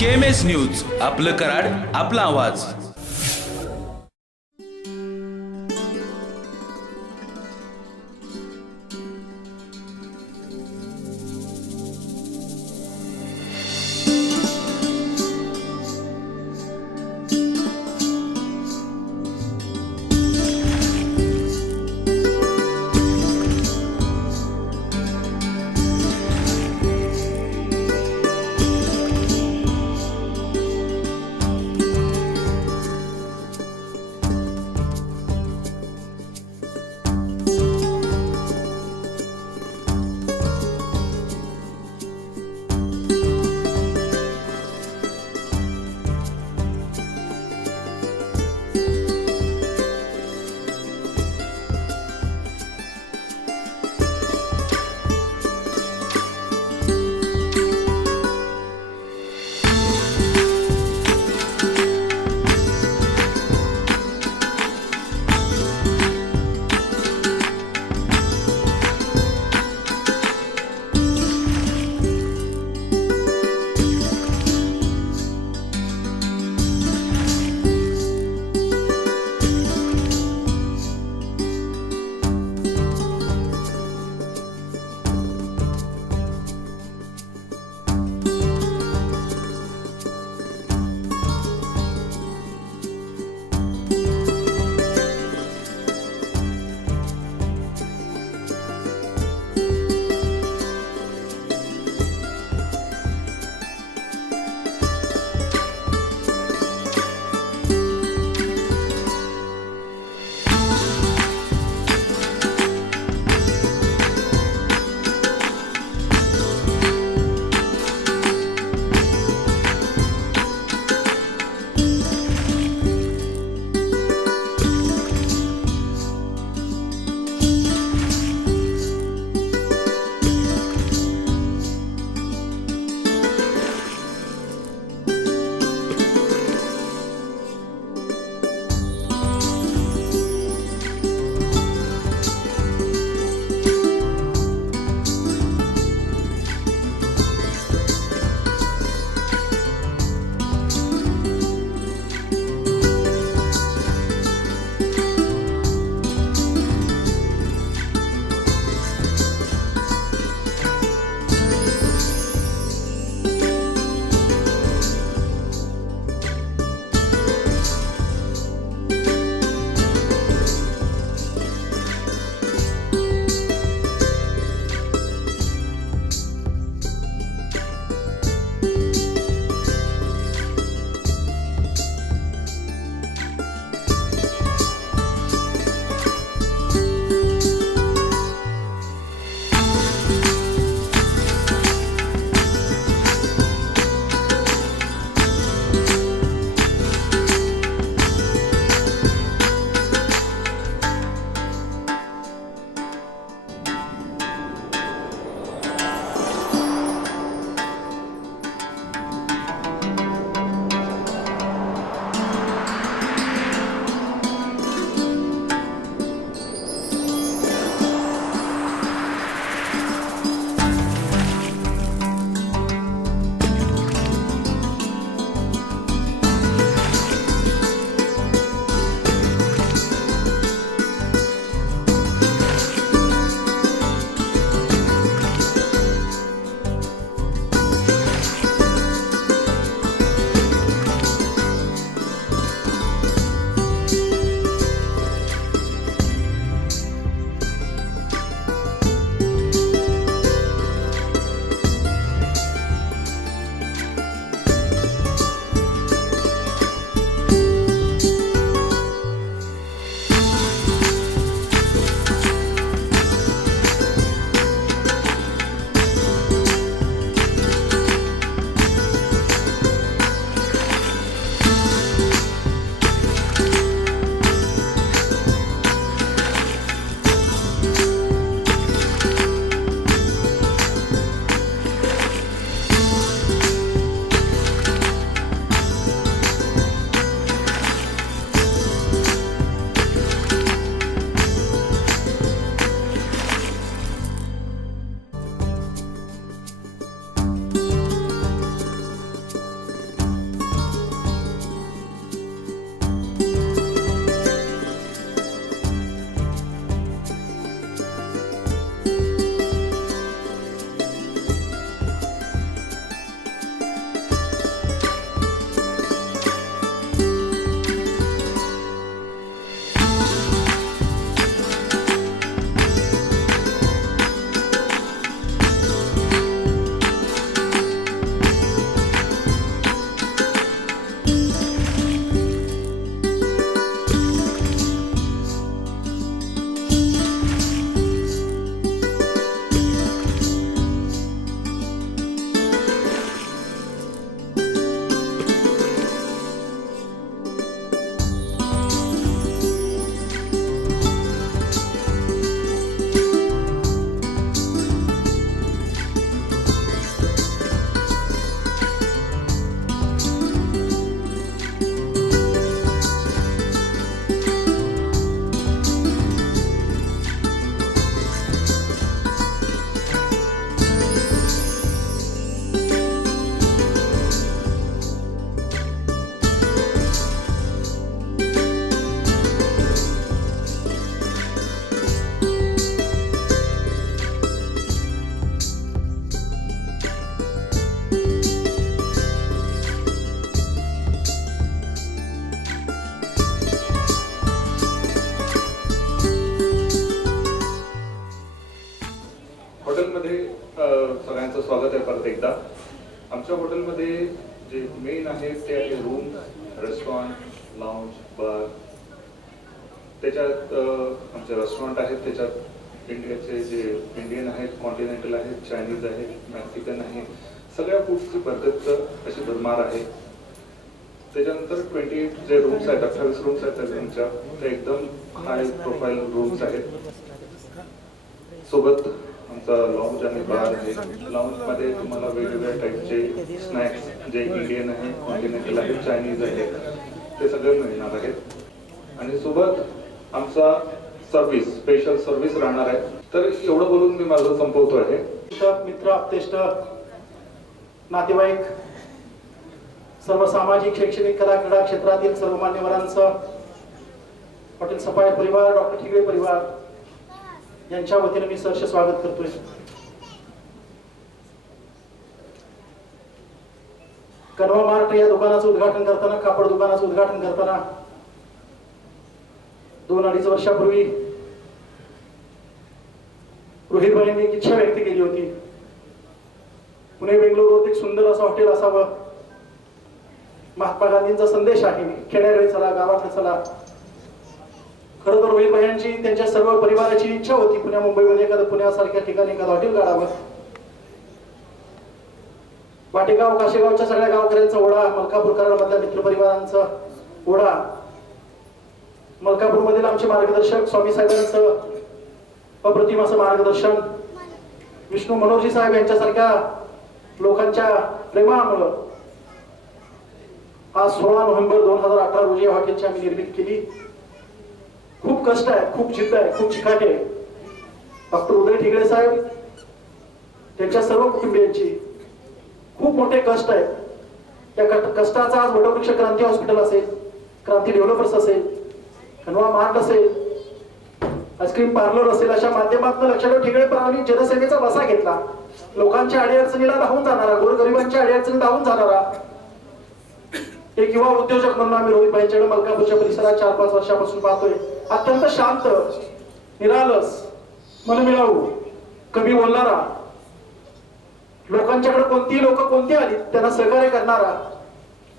KMS news, आपलं कराड, आपला आवाज. हॉटेलमध्ये सगळ्यांचं स्वागत आहे परत एकदा. आमच्या हॉटेलमध्ये जे मेन आहे ते आहे रूम, रेस्टॉरंट, लाऊंज, बार. त्याच्यात आमचे रेस्टॉरंट आहेत, त्याच्यात इंडियाचे जे इंडियन आहेत, कॉन्टिनेंटल आहेत, चायनीज आहेत, मॅक्सिकन आहे, सगळ्या फूडची बरकत अशी भरमार आहे. त्याच्यानंतर 28 जे रूम्स आहेत, 28 रूम्स आहेत आमच्या, ते एकदम हाय प्रोफाईल रूम्स आहेत. सोबत आमचा लाऊंज आणि बार आहे. लाऊंजमध्ये तुम्हाला वेगवेगळ्या टाईपचे स्नॅक्स जे इंडियन आहे, कॉन्टिनेंटल आहे, चायनीज आहे, ते सगळे मिळणार आहेत. आणि सोबत आमचा सर्व्हिस, स्पेशल सर्व्हिस राहणार आहे. तर एवढं बोलून मी माझं संपवतो आहे. मित्र, आपतेष्ट, नातेवाईक, सर्व सामाजिक, शैक्षणिक, कला क्रीडा क्षेत्रातील सर्व मान्यवरांचं, हॉटेल सफायर परिवार, डॉक्टर ठिगळे परिवार यांच्या वतीने मी सहर्ष स्वागत करतोय. कनवा मार्ट या दुकानाचं उद्घाटन करताना, कापड दुकानाचं उद्घाटन करताना 2-2.5 वर्षापूर्वी रोहित भाईंनी एक इच्छा व्यक्त केली होती, पुणे बेंगळुरू एक सुंदर असं हॉटेल असावं. महात्मा गांधींचा संदेश आहे, खेड्याकडे चला, गावाकडे चला. खरं तर रोहित भाईंची, त्यांच्या सर्व परिवाराची इच्छा होती पुण्या मुंबईमध्ये एखादं, पुण्यासारख्या ठिकाणी एखादं हॉटेल काढावं. वाटेगाव, काशेगावच्या सगळ्या गावकऱ्यांचा ओढा, मलकापूर कराडमधल्या मित्रपरिवारांचा ओढा, मलकापूर मधील आमचे मार्गदर्शक स्वामी साहेबांचं अप्रतिम असं मार्गदर्शन, विष्णू मनोहरजी साहेब यांच्यासारख्या लोकांच्या प्रेमामुळं आज 16 नोव्हेंबर 2018 रोजी हॉटेलची आम्ही निर्मिती केली. खूप कष्ट आहे, खूप जिद्द आहे, खूप चिकाटी आहे. डॉक्टर उदय ठिगळे साहेब, त्यांच्या सर्व कुटुंबियांची खूप मोठे कष्ट आहेत. त्या कष्टाचा आज वटवृक्ष क्रांती हॉस्पिटल असेल, क्रांती डेव्हलपर्स असेल, कनवा मार्ट असेल, आईस्क्रीम पार्लर असेल, अशा माध्यमातून लक्षात ठिगळे प्रणाली जनसेवेचा वसा घेतला. लोकांच्या अडीअडचणीला धावून जाणारा, गोरगरिबांच्या अडीअडचणी धावून जाणारा एक युवा उद्योजक म्हणून आम्ही रोहित भाईंच्याकडे मलकापूरच्या परिसरात 4-5 वर्षापासून पाहतोय. अत्यंत शांत, निरालस, मनमिळावू, कमी बोलणारा, लोकांच्याकडे कोणती लोक कोणती आली त्यांना सहकार्य करणारा,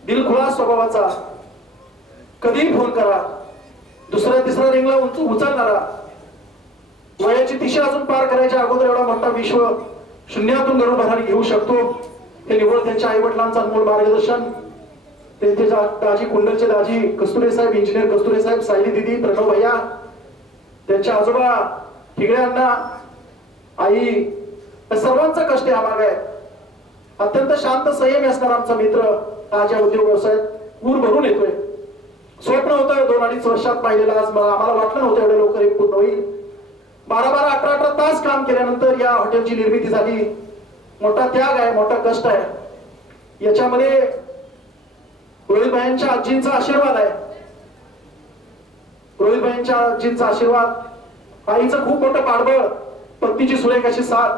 दिलखुलास स्वभावाचा, कधीही फोन करा, दुसऱ्या तिसऱ्या रिंगला उचलणारा, वयाची दिशा अजून पार करायच्या अगोदर एवढा मोठा विश्व शून्यातून घडून बाहेर घेऊ शकतो. हे निवड त्यांच्या आई वडिलांचं अनमोल मार्गदर्शन, त्यांचे दाजी, कुंडलचे दाजी कस्तुरे साहेब, इंजिनियर कस्तुरे साहेब, सायली दिदी, प्रणव भैया, त्यांच्या आजोबा ठिगळ्यांना, आई, या सर्वांचा कष्ट या मागे आहे. अत्यंत शांत, संयमी असणारा आमचा मित्र आज या उद्योग व्यवसायात ऊर भरून येतोय. स्वप्न होतं 2-2.5 वर्षात पाहिलेलं, आज आम्हाला वाटलं नव्हतं एवढे लवकर एक पूर्ण होईल. 12-12, 18-18 तास काम केल्यानंतर या हॉटेलची निर्मिती झाली. मोठा त्याग आहे, मोठा कष्ट आहे. याच्यामध्ये रोहित भाईंच्या आजींचा आशीर्वाद आहे. रोहित भाईंच्या आजींचा आशीर्वाद, आईचं खूप मोठं पाठबळ, पत्नीची सुरेख अशी साथ,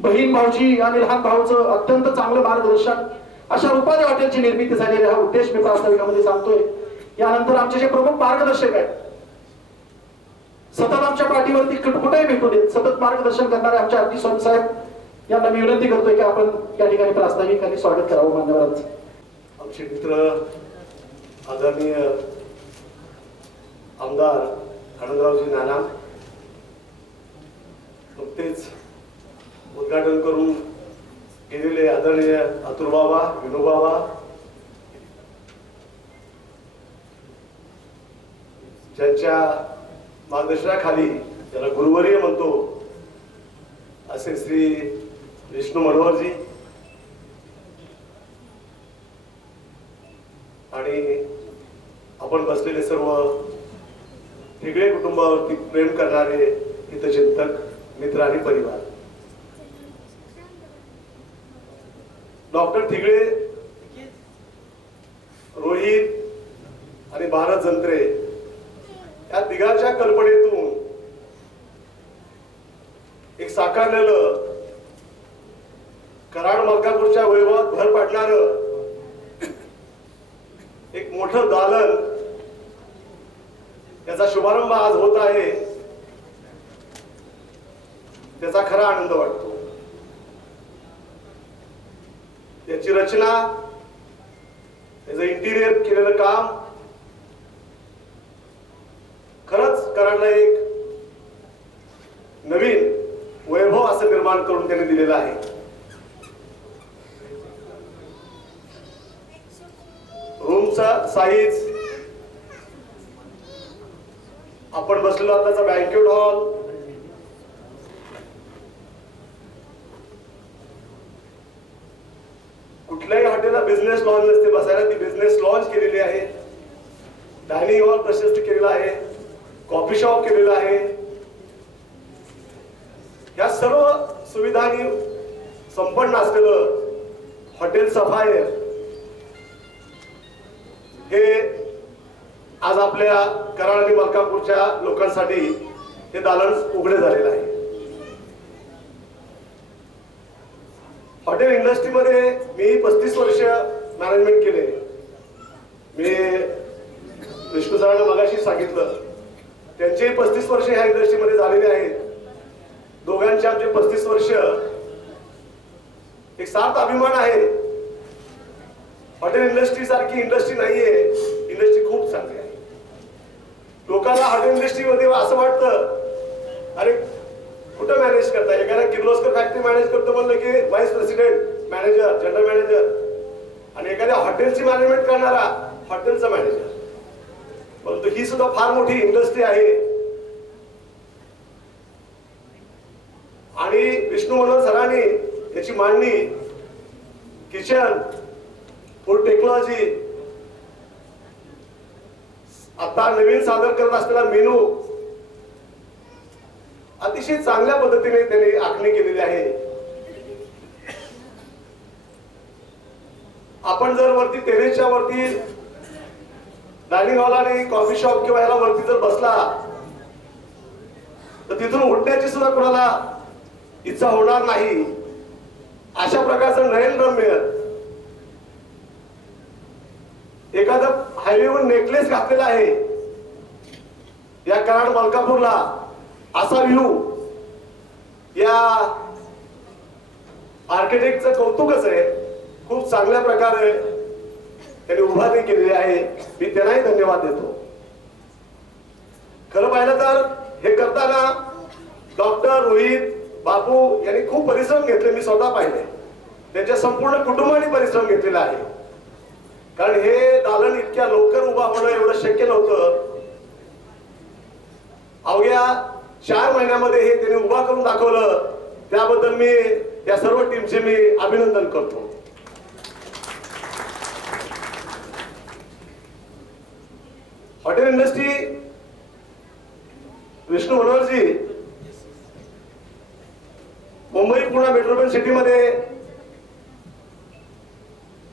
बहीण भाऊजी आणि लहान भाऊचं अत्यंत चांगलं मार्गदर्शन, अशा रूपाने हॉटेलची निर्मिती झालेली. हा उद्देश मी प्रास्ताविकामध्ये सांगतोय. यानंतर आमचे जे प्रमुख मार्गदर्शक आहेत, सतत आमच्या पाठीवरती कुठेही भेटू देत, सतत मार्गदर्शन करणारे आमचे आरती स्वामी साहेब यांना मी विनंती करतोय की आपण या ठिकाणी प्रास्ताविक आणि स्वागत करावं मान्यवरांचं. आमचे मित्र आदरणीय आमदार आनंदरावजी नाना नुकतेच उद्घाटन करून गेलेले आदरणीय अतुलबाबा, विनोबाबा, ज्यांच्या मार्गदर्शनाखाली, ज्याला गुरुवर्य म्हणतो असे श्री विष्णू मनोहरजी आणि आपण बसलेले सर्व ठिगळे कुटुंबावरती प्रेम करणारे हितचिंतक, मित्र आणि परिवार. डॉक्टर ठिगळे, रोहित आणि भारत जंत्रे या तिघांच्या कल्पनेतून एक साकारलेलं, कराड मलकापूरच्या वैभवात भर पाडणारं एक मोठं दालन, याचा शुभारंभ आज होत आहे. त्याचा खरा आनंद वाटतो. याची रचना, त्याचं इंटिरियर केलेलं काम खरंच कराडला एक नवीन वैभव असं निर्माण करून त्याने दिलेलं आहे. रूमचा साईज, आपण बसलेलो आताचा बँक्वेट हॉल, कुठल्याही हॉटेलला बिझनेस लॉन्च नसते बसायला, ती बिझनेस लॉन्च केलेली आहे. डायनिंग हॉल प्रशस्त केलेला आहे, कॉफी शॉप केलेला आहे. या सर्व सुविधांनी संपन्न असलेलं हॉटेल सफायर हे आज आपल्या कराड आणि मलकापूरच्या लोकांसाठी हे दालन उघडे झालेलं आहे. हॉटेल इंडस्ट्रीमध्ये मी 35 वर्ष मॅनेजमेंट केले. मी विष्णू सरांना मगाशी सांगितलं, त्यांचे 35 वर्ष ह्या इंडस्ट्रीमध्ये झालेले आहेत. दोघांचे आमचे 35 वर्ष एक सार्थ अभिमान आहे. हॉटेल इंडस्ट्री सारखी इंडस्ट्री नाहीये, इंडस्ट्री खूप चांगली आहे. लोकांना हॉटेल इंडस्ट्रीमध्ये असं वाटतं, अरे कुठं मॅनेज करता, एखादा किर्लोस्कर फॅक्टरी मॅनेज करतो म्हणलं की vice president, manager, general manager, आणि एखाद्या हॉटेलची मॅनेजमेंट करणारा हॉटेलचा मॅनेजर. परंतु ही सुद्धा फार मोठी इंडस्ट्री आहे. आणि विष्णू मनोहर सरांनी याची मांडणी, किचन, फूड टेक्नॉलॉजी, आता नवीन सादर करत असलेला मेनू अतिशय चांगल्या पद्धतीने त्यांनी आखणी केलेली आहे. आपण जर वरती टेरेसच्या वरती डायनिंग हॉल आणि कॉफी शॉप किंवा याला वरती जर बसला तर तिथून उठण्याची सुद्धा कोणाला इच्छा होणार नाही. अशा प्रकारचं नयनरम्य एखादं हायवेवर नेकलेस घातलेला आहे या कराड मलकापूरला, असा व्ह्यू या आर्किटेक्टचं कौतुकच आहे. खूप चांगल्या प्रकारे त्यांनी उभारणी केलेली आहे. मी त्यांनाही धन्यवाद देतो. खरं पाहिलं तर हे करताना डॉक्टर रोहित बापू यांनी खूप परिश्रम घेतले. मी स्वतः पाहिले, त्यांच्या संपूर्ण कुटुंबाने परिश्रम घेतलेला आहे. कारण हे दालन इतक्या लवकर उभा होणं एवढं शक्य नव्हतं. अवघ्या 4 महिन्यामध्ये हे त्यांनी उभा करून दाखवलं. त्याबद्दल मी या सर्व टीमचे मी अभिनंदन करतो. हॉटेल इंडस्ट्री, विष्णू मनोहरजी, मुंबई पुणे मेट्रोपॉलिटन सिटीमध्ये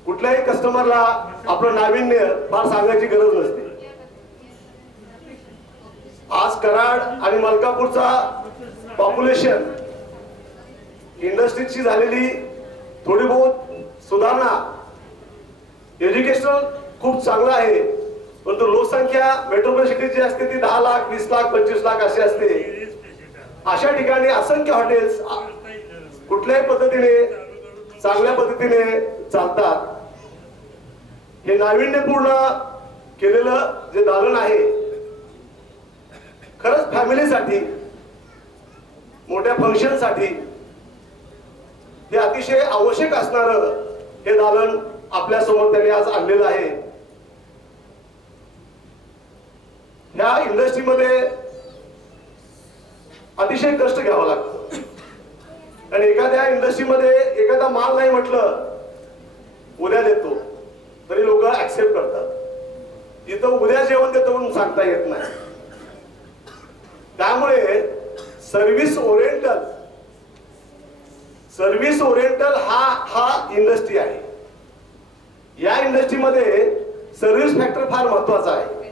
कुठल्याही कस्टमरला आपलं नाविन्य फार सांगायची गरज नसते. आज कराड आणि मलकापूरचा पॉप्युलेशन इंडस्ट्रीची झालेली थोडी बहुत सुधारणा, एज्युकेशन खूप चांगलं आहे. परंतु लोकसंख्या मेट्रोपॉलिटन सिटी जी असते ती 10 लाख, 20 लाख, 25 लाख अशी असते. अशा ठिकाणी असंख्य हॉटेल्स कुठल्याही पद्धतीने चांगल्या पद्धतीने चालतात. हे नाविन्यपूर्ण केलेलं जे दालन आहे, खरंच फॅमिलीसाठी, मोठ्या फंक्शन साठी हे अतिशय आवश्यक असणारं हे दालन आपल्या समोर त्यांनी आज आणलेलं आहे. ह्या इंडस्ट्रीमध्ये अतिशय कष्ट घ्यावं लागतं. आणि एखाद्या इंडस्ट्रीमध्ये एखादा माल नाही म्हटलं उद्या देतो तरी लोक ऍक्सेप्ट करतात. इथं उद्या जेवण देतो म्हणून सांगता येत नाही. त्यामुळे सर्व्हिस ओरिएंटल हा इंडस्ट्री आहे. या इंडस्ट्रीमध्ये सर्व्हिस फॅक्टर फार महत्वाचा आहे.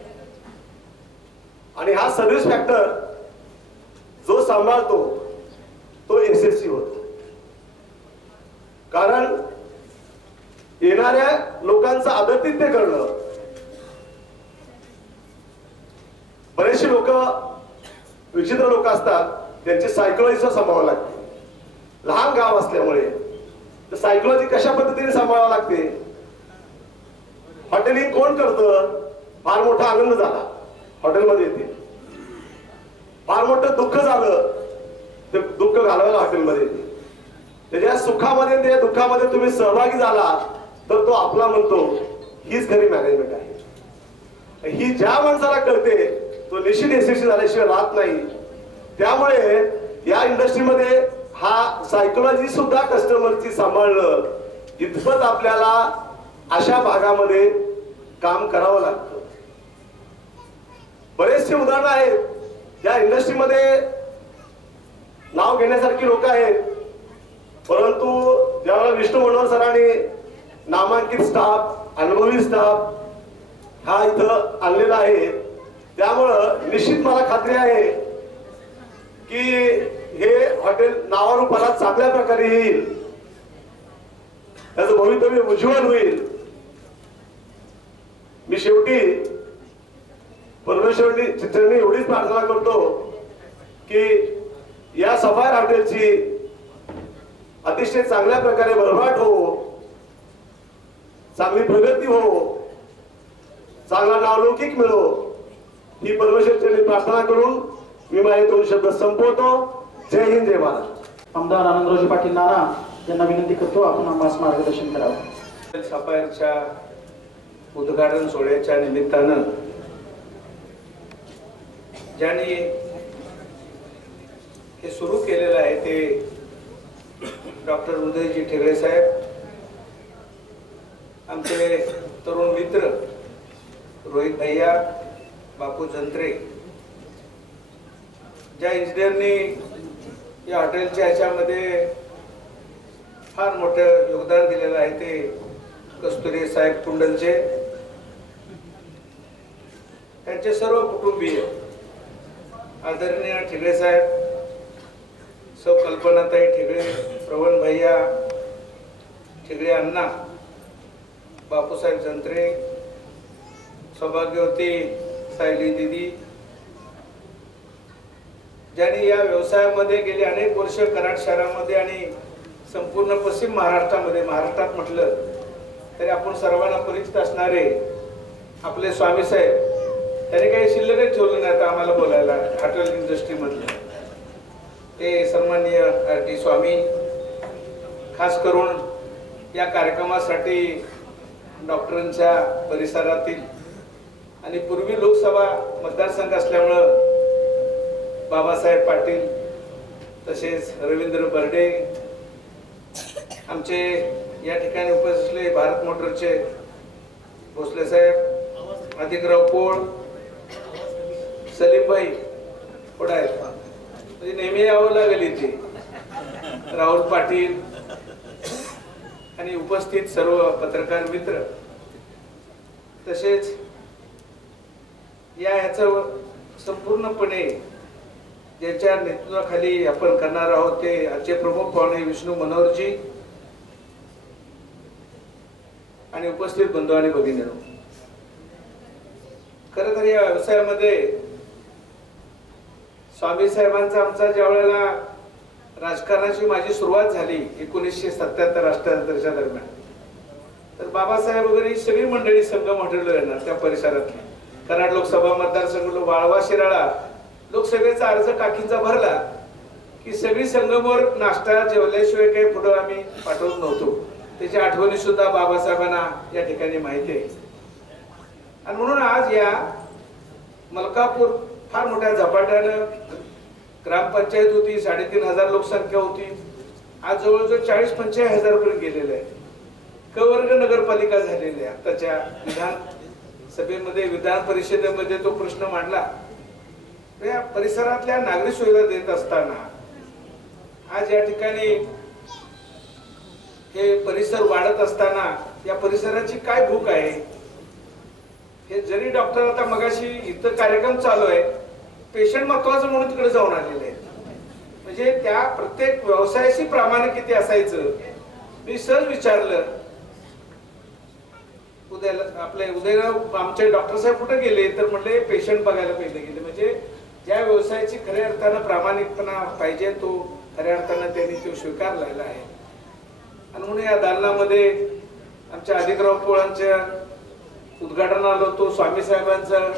आणि हा सर्व्हिस फॅक्टर जो सांभाळतो तो यशस्वी होतो. कारण येणाऱ्या लोकांचं आदरातिथ्य करणं, बरेचसे लोक विचित्र लोक असतात त्यांची सायकोलॉजी सांभाळावं लागते. लहान गाव असल्यामुळे तर सायकोलॉजी कशा पद्धतीने सांभाळावं लागते. हॉटेलिंग कोण करतं? फार मोठा आनंद झाला हॉटेलमध्ये येते, फार मोठं दुःख झालं ते दुःख घालवायला हॉटेलमध्ये येते. त्याच्या सुखामध्ये त्याच्या दुःखामध्ये तुम्ही सहभागी झाला तर तो आपला म्हणतो. हीच खरी मॅनेजमेंट आहे. ही ज्या माणसाला कळते तो निश्चित यशस्वी झाल्याशिवाय राहत नाही. त्यामुळे या इंडस्ट्रीमध्ये हा सायकोलॉजी सुद्धा कस्टमरची सांभाळणं इतपत आपल्याला अशा भागामध्ये काम करावं लागतं. बरेचसे उदाहरण आहेत या इंडस्ट्रीमध्ये, नाव घेण्यासारखी लोक आहेत. परंतु ज्यावेळेला विष्णू मनोहर सरांनी नामांकित स्टाफ, अनुभवी स्टाफ हा इथं आणलेला आहे, त्यामुळं निश्चित मला खात्री आहे की हे हॉटेल नावारूपाला चांगल्या प्रकारे येईल, त्याचं भवितव्य उज्ज्वल होईल. मी शेवटी परमेश्वरनी चित्रणी एवढीच प्रार्थना करतो की या सफायर हॉटेलची अतिशय चांगल्या प्रकारे भरभराट हो, चांगली प्रगती हो, चांगला नावलौकिक मिळो, ही परमेश्वरची प्रार्थना करून मी माझे 2 शब्द संपवतो. जय हिंद, जय महाराष्ट्र. आमदार आनंदरावजी पाटील नाना यांना विनंती करतो आपण आम्हाला मार्गदर्शन करावं. सफायरच्या उद्घाटन सोहळ्याच्या निमित्तानं ज्यांनी हे सुरू केलेलं आहे ते डॉक्टर उदयजी ठेगळे साहेब, आमचे तरुण मित्र रोहित भैया, बापू जंत्रे, ज्या इंजिनियरनी या हॉटेलच्या ह्याच्यामध्ये फार मोठं योगदान दिलेलं आहे ते कस्तुरी साहेब कुंडलचे, त्यांचे सर्व कुटुंबीय, आदरणीय ठेगळे साहेब, सौ कल्पनाताई ठेगळे, प्रवण भैया ठेगळे अण्णा, बापूसाहेब जंत्रे, सौभाग्यवती सायली दिदी, ज्यांनी या व्यवसायामध्ये गेली अनेक वर्ष कराड शहरामध्ये आणि संपूर्ण पश्चिम महाराष्ट्रामध्ये, महाराष्ट्रात म्हटलं तरी आपण सर्वांना परिचित असणारे आपले स्वामी साहेब, त्यांनी काही शिल्लकच ठेवलं नाही आम्हाला बोलायला हॉटेल इंडस्ट्री मधलं. ते सन्माननीय आर.टी. स्वामी खास करून या कार्यक्रमासाठी डॉक्टरांच्या परिसरातील आणि पूर्वी लोकसभा मतदारसंघ असल्यामुळं बाबासाहेब पाटील, तसेच रवींद्र बर्डे, आमचे या ठिकाणी उपस्थित असलेले भारत मोटरचे भोसले साहेब, अधिकराव पोळ, सलीमभाई पुढे आहेत, म्हणजे नेहमी यावं लागेल इथे, राहुल पाटील आणि उपस्थित सर्व पत्रकार मित्र, तसेच या ह्याचं संपूर्णपणे ज्यांच्या नेतृत्वाखाली आपण करणार आहोत ते आजचे प्रमुख पाहुणे विष्णू मनोहरजी आणि उपस्थित बंधू आणि भगिनींनो. खरं तर या व्यवसायामध्ये स्वामी साहेबांचा आमचा ज्या वेळेला राजकारणाची माझी सुरुवात झाली 1977-78च्या दरम्यान, तर बाबासाहेब वगैरे ही सगळी मंडळी संगम हॉटेलवर येणार त्या परिसरातली. कराड लोकसभा मतदारसंघ वाळवा शिराळा लोकसभेचा अर्ज काकींचा भरला की सगळी संगमवर नाश्ता जेवल्याशिवाय काही पुढे आम्ही पाठवत नव्हतो. त्याची आठवणी सुद्धा बाबासाहेबांना या ठिकाणी माहिती आहे. आणि म्हणून आज या मलकापूर फार मोठ्या झपाट्यानं ग्रामपंचायत होती, 3,500 लोकसंख्या होती, आज जवळजवळ 40-45 पर्यंत गेलेले आहे. क वर्ग नगरपालिका झालेली आहे. आताच्या विधान सभेमध्ये, विधान परिषदेमध्ये तो प्रश्न मांडला. या परिसरातल्या नागरिक सुविधा देत असताना आज या ठिकाणी हे परिसर वाढत असताना या परिसराची काय भूक आहे हे जरी डॉक्टर आता मगाशी इथं कार्यक्रम चालू आहे, पेशंट महत्वाचं म्हणून तिकडे जाऊन आलेले आहेत. म्हणजे त्या प्रत्येक व्यवसायाशी प्रामाणिक किती असायचं. मी सहज विचारलं, उद्याला आपले उदयराव आमचे डॉक्टर साहेब कुठे गेले, तर म्हणले पेशंट बघायला पहिले गेले. म्हणजे ज्या व्यवसायाची खऱ्या अर्थानं प्रामाणिकपणा पाहिजे तो खऱ्या अर्थानं त्यांनी तो स्वीकारलेला आहे. आणि म्हणून या दालनामध्ये आमच्या अधिकराव पोळांच्या उद्घाटनाला आलो होतो, स्वामी साहेबांचं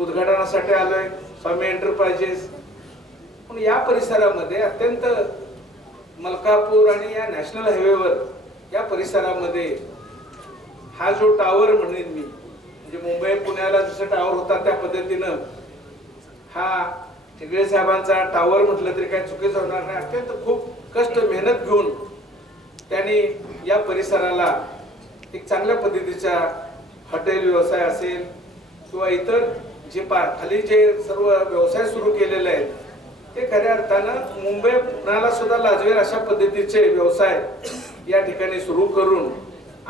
उद्घाटनासाठी आलोय, स्वामी एंटरप्राइजेस. पण या परिसरामध्ये अत्यंत मलकापूर आणि या नॅशनल हायवेवर या परिसरामध्ये हा जो टावर म्हणेन मी, म्हणजे मुंबई पुण्याला जसं टावर होता त्या पद्धतीनं हा ठिगळे साहेबांचा टावर म्हटलं तरी काही चुकीचं होणार नाही. अत्यंत खूप कष्ट मेहनत घेऊन त्यांनी या परिसराला एक चांगल्या पद्धतीचा हॉटेल व्यवसाय असेल किंवा इतर जे खाली जे सर्व व्यवसाय सुरू केलेले आहेत ते खऱ्या अर्थानं मुंबई पुण्याला सुद्धा लाजवेल अशा पद्धतीचे व्यवसाय या ठिकाणी सुरू करून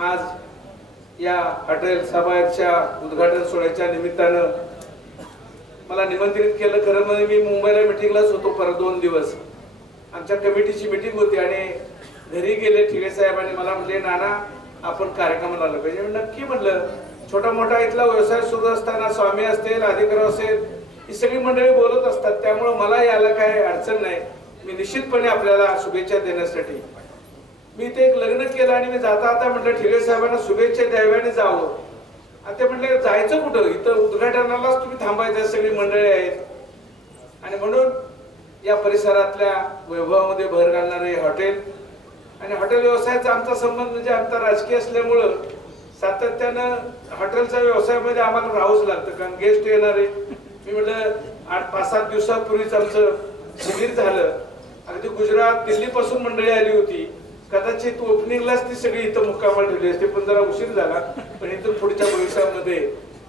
आज या हॉटेल सभाच्या उद्घाटन सोहळ्याच्या निमित्तानं मला निमंत्रित केलं. खरं म्हणजे मी मुंबईला मिटिंगलाच होतो परत 2 दिवस. आमच्या कमिटीची मिटिंग होती आणि घरी गेले ठिगे साहेब आणि मला म्हटले नाना आपण कार्यक्रमाला आलं पाहिजे. नक्की म्हटलं. छोटा मोठा इथला व्यवसाय सुरू असताना स्वामी असतील, अधिकराव असेल, ही सगळी मंडळी बोलत असतात, त्यामुळं मला याला काय अडचण नाही. मी निश्चितपणे आपल्याला शुभेच्छा देण्यासाठी मी ते एक लग्न केलं आणि मी जाता आता म्हटलं ठिगे साहेबांना शुभेच्छा द्याव्याने जावं. आणि ते म्हटले जायचं कुठं, इथं उद्घाटनालाच तुम्ही थांबायचं, सगळी मंडळी आहेत. आणि म्हणून या परिसरातल्या वैभवामध्ये भर घालणारे हॉटेल आणि हॉटेल व्यवसायाचा आमचा संबंध म्हणजे आमचा राजकीय असल्यामुळं सातत्यानं हॉटेलच्या व्यवसायामध्ये आम्हाला राहावंच लागतं, कारण गेस्ट येणारे. मी म्हटलं 8-5-7 दिवसापूर्वीच आमचं शिबिर झालं. अगदी गुजरात दिल्लीपासून मंडळी आली होती. कदाचित ओपनिंगलाच ती सगळी इथं मुक्कामाला ठेवली असते, पण जरा उशीर झाला. पण इथून पुढच्या भविष्यामध्ये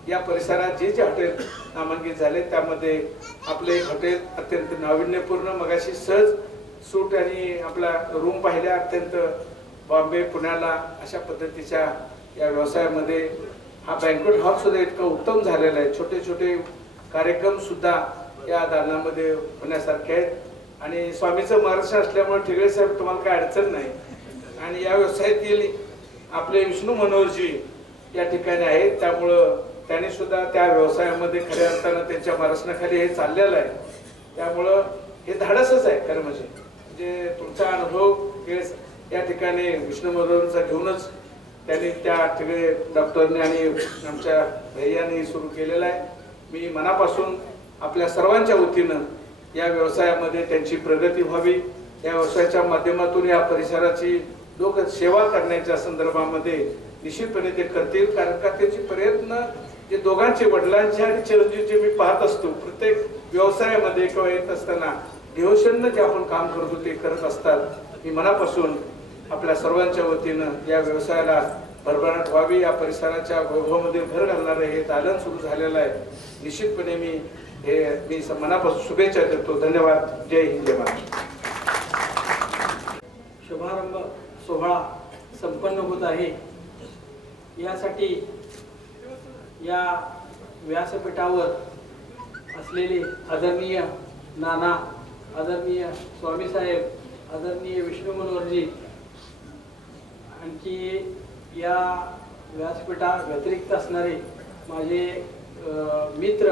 या परिसरात जे हॉटेल नामांकित झाले त्यामध्ये आपले एक हॉटेल अत्यंत नाविन्यपूर्ण, मगाशी सहज सूट आणि आपला रूम पाहिल्या, अत्यंत बॉम्बे पुण्याला अशा पद्धतीच्या या व्यवसायामध्ये हा बँक्वेट हॉल सुद्धा इतका उत्तम झालेला आहे. छोटे छोटे कार्यक्रम सुद्धा या दालनामध्ये होण्यासारखे आहेत. आणि स्वामीचं महाराष्ट्र असल्यामुळे ठिगळे साहेब तुम्हाला काय अडचण नाही. आणि या व्यवसायातील आपले विष्णू मनोहरजी या ठिकाणी आहेत, त्यामुळं त्यांनी सुद्धा त्या व्यवसायामध्ये खऱ्या अर्थानं त्यांच्या मार्गदर्शनाखाली हे चाललेलं आहे. त्यामुळं हे धाडसच आहे खरं म्हणजे तुमचा अनुभव या ठिकाणी विष्णू मनोहरचा घेऊनच त्यांनी त्या ठिकाणी डॉक्टरने आणि आमच्या भैयाने सुरू केलेला आहे. मी मनापासून आपल्या सर्वांच्या वतीनं या व्यवसायामध्ये त्यांची प्रगती व्हावी, या व्यवसायाच्या माध्यमातून या परिसराची लोक सेवा करण्याच्या संदर्भामध्ये निश्चितपणे ते करतील. कारण का त्याचे प्रयत्न जे दोघांचे वडिलांचे आणि चिरंजीवचे मी पाहत असतो प्रत्येक व्यवसायामध्ये किंवा येत असताना डिव्होशननं जे आपण काम करतो ते करत असतात. मी मनापासून आपल्या सर्वांच्या वतीनं या व्यवसायाला भरभराट व्हावी, या परिसराच्या वैभवामध्ये भर घालणारं हे दालन सुरू झालेलं आहे. निश्चितपणे मी मनापासून शुभेच्छा देतो. धन्यवाद. जय हिंद, जय महाराष्ट्र. शुभारंभ सोहळा संपन्न होत आहे. यासाठी या व्यासपीठावर असलेले आदरणीय नाना, आदरणीय स्वामी साहेब, आदरणीय विष्णू मनोहरजी, आणखी या व्यासपीठा व्यतिरिक्त असणारे माझे मित्र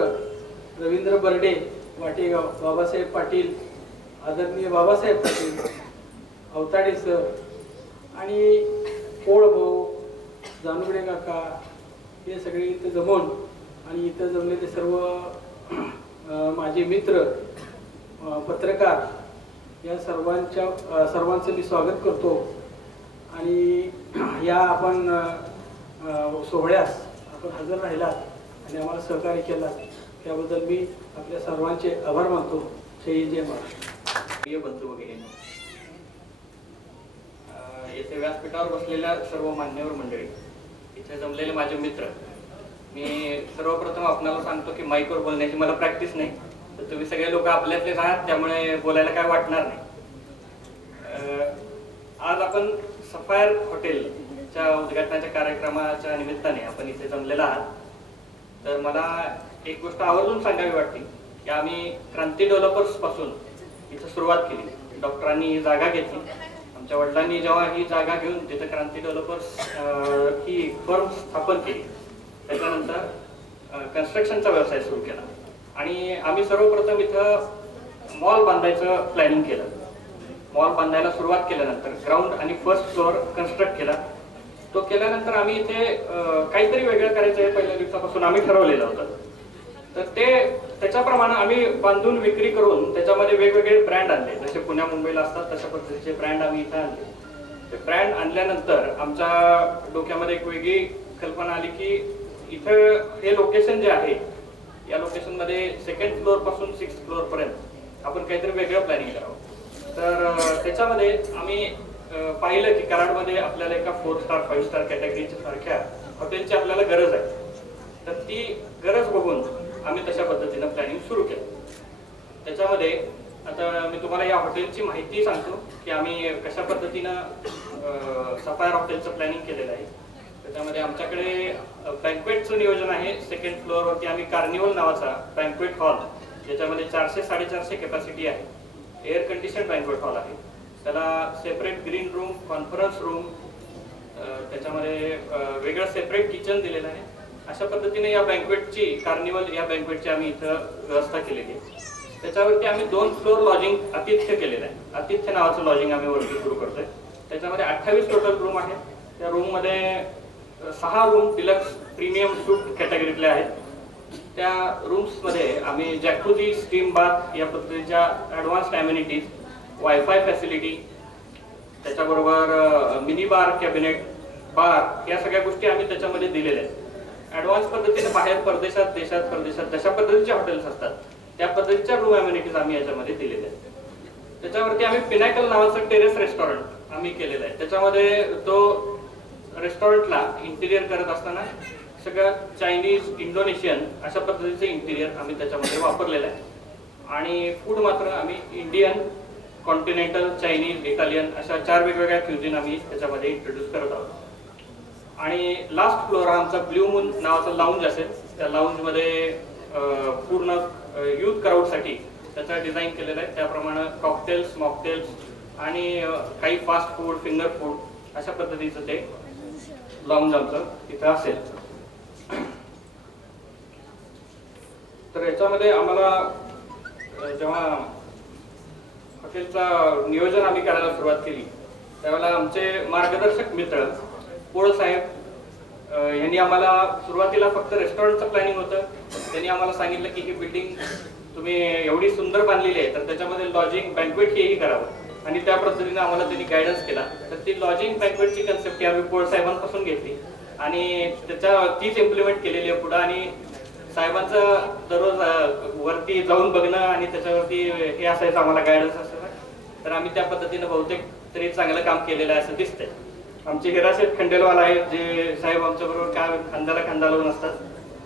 रवींद्र बर्डे, वाटेगाव, बाबासाहेब पाटील, आदरणीय बाबासाहेब पाटील, अवताडे सर आणि पोळ भाऊ, जानुगडे काका, हे सगळे इथं जमून आणि इथं जमलेले सर्व माझे मित्र पत्रकार या सर्वांचं मी स्वागत करतो. आणि या आपण सोहळ्यास आपण हजर राहिलात आणि आम्हाला सहकार्य केला त्याबद्दल मी आपल्या सर्वांचे आभार मानतो. जय जय महाराष्ट्र. बंधू वगैरे येथे व्यासपीठावर बसलेल्या सर्व मान्यवर मंडळी, इथे जमलेले माझे मित्र, मी सर्वप्रथम आपणाला सांगतो की माईकवर बोलण्याची मला प्रॅक्टिस नाही, तर तुम्ही सगळे लोक आपल्यातलेच आहात, त्यामुळे बोलायला काय वाटणार नाही. आज आपण सफायर हॉटेलच्या उद्घाटनाच्या कार्यक्रमाच्या निमित्ताने आपण इथे जमलेला आहात. तर मला एक गोष्ट आवर्जून सांगावी वाटते की आम्ही क्रांती डेव्हलपर्स पासून इथं सुरुवात केली. डॉक्टरांनी ही जागा घेतली. आमच्या वडिलांनी जेव्हा ही जागा घेऊन तिथं क्रांती डेव्हलपर्स ही फर्म स्थापन केली, त्याच्यानंतर कन्स्ट्रक्शनचा व्यवसाय सुरू केला. आणि आम्ही सर्वप्रथम इथं मॉल बांधायचं प्लॅनिंग केलं. मॉल बांधायला सुरुवात केल्यानंतर ग्राउंड आणि फर्स्ट फ्लोअर कन्स्ट्रक्ट केला. तो केल्यानंतर आम्ही इथे काहीतरी वेगळं करायचं हे पहिल्या दिवसापासून आम्ही ठरवलेलं होतं. तर त्याच्याप्रमाणे आम्ही बांधून विक्री करून त्याच्यामध्ये वेगवेगळे ब्रँड आणले. जसे पुण्या मुंबईला असतात तशा पद्धतीचे ब्रँड आम्ही इथं आणले. ते ब्रँड आणल्यानंतर आमच्या डोक्यामध्ये एक वेगळी कल्पना आली की इथं हे लोकेशन जे आहे या लोकेशनमध्ये 2nd फ्लोअर पासून 6th फ्लोअर पर्यंत आपण काहीतरी वेगळं प्लॅनिंग करावं. तर त्याच्यामध्ये आम्ही पाहिलं की कराडमध्ये आपल्याला एका 4 स्टार 5 स्टार कॅटेगरीच्या सारख्या हॉटेलची आपल्याला गरज आहे. तर ती गरज बघून आम्ही तशा पद्धतीनं प्लॅनिंग सुरू केलं. त्याच्यामध्ये आता मी तुम्हाला या हॉटेलची माहिती सांगतो की आम्ही कशा पद्धतीनं सफायर हॉटेलचं प्लॅनिंग केलेलं आहे. त्याच्यामध्ये आमच्याकडे बँक्वेटचं नियोजन आहे. 2nd फ्लोअरवरती आम्ही कार्निवल नावाचा बँक्वेट हॉल, ज्याच्यामध्ये 400-450 कॅपॅसिटी आहे, एअर कंडिशन बँक्वेट हॉल आहे. त्याला separate green room, conference room, त्याच्यामध्ये वेगळं सेपरेट किचन दिलेलं आहे. अशा पद्धतीने या बँक्वेटची कार्निवल या बँक्वेटची आम्ही इथं व्यवस्था केलेली आहे. त्याच्यावरती आम्ही 2 फ्लोअर लॉजिंग आतिथ्य केलेलं आहे. आतिथ्य नावाचं लॉजिंग आम्ही वरती सुरू करतोय. त्याच्यामध्ये 28 टोटल रूम आहे. त्या रूममध्ये 6 रूम डिलक्स प्रीमियम सूट कॅटेगरीतले आहेत. त्या रूम्समध्ये आम्ही जॅकुझी, स्टीम बाथ या पद्धतीच्या ॲडव्हान्स्ड ॲम्युनिटीज, वायफाय फॅसिलिटी, त्याच्याबरोबर मिनी बार, कॅबिनेट, बार या सगळ्या गोष्टी आम्ही त्याच्यामध्ये दिलेल्या आहेत. ॲडव्हान्स पद्धतीने बाहेर परदेशात, देशात, परदेशात जशा पद्धतीचे हॉटेल्स असतात त्या पद्धतीच्या रूम ॲम्युनिटीज आम्ही याच्यामध्ये दिलेल्या आहेत. त्याच्यावरती आम्ही पिनॅकल नावाचं टेरेस रेस्टॉरंट आम्ही केलेलं आहे. त्याच्यामध्ये तो रेस्टॉरंटला इंटिरियर करत असताना सगळं चायनीज, इंडोनेशियन अशा पद्धतीचे इंटिरियर आम्ही त्याच्यामध्ये वापरलेलं आहे. आणि फूड मात्र आम्ही इंडियन, कॉन्टिनेंटल, चायनीज, इटालियन अशा 4 वेगवेगळ्या क्युझिन आम्ही त्याच्यामध्ये इंट्रोड्यूस करत आहोत. आणि लास्ट फ्लोअर हा आमचा ब्ल्यू मून नावाचा लाऊंज असेल. त्या लाऊंजमध्ये पूर्ण युथ क्राऊडसाठी त्याचा डिझाईन केलेला आहे. त्याप्रमाणे कॉकटेल्स, मॉकटेल्स आणि काही फास्ट फूड, फिंगर फूड अशा पद्धतीचं ते लाऊंज आमचं तिथं असेल. तर याच्यामध्ये आम्हाला जेव्हा हॉटेलचा नियोजन आम्ही करायला सुरुवात केली त्यावेळेला आमचे मार्गदर्शक मित्र पोळ साहेब यांनी आम्हाला सुरुवातीला फक्त रेस्टॉरंटचं प्लॅनिंग होतं. त्यांनी आम्हाला सांगितलं की ही बिल्डिंग तुम्ही एवढी सुंदर बांधलेली आहे तर त्याच्यामध्ये लॉजिंग, बँक्वेट हेही करावं. आणि त्या पद्धतीने आम्हाला त्यांनी गायडन्स केला. तर ती लॉजिंग बँक्वेटची कन्सेप्ट आम्ही पोळ साहेबांपासून घेतली आणि तीच इम्प्लिमेंट केलेली आहे पुढं. आणि साहेबांचं दररोज वरती जाऊन बघणं आणि त्याच्यावरती हे असायचं आम्हाला गायडन्स असायचं. तर आम्ही त्या पद्धतीनं बहुतेक तरी चांगलं काम केलेलं आहे असं दिसतंय. आमचे हिराशेठ खंडेलवाल आहेत जे साहेब आमच्याबरोबर काय खांद्याला खांदा लावून असतात.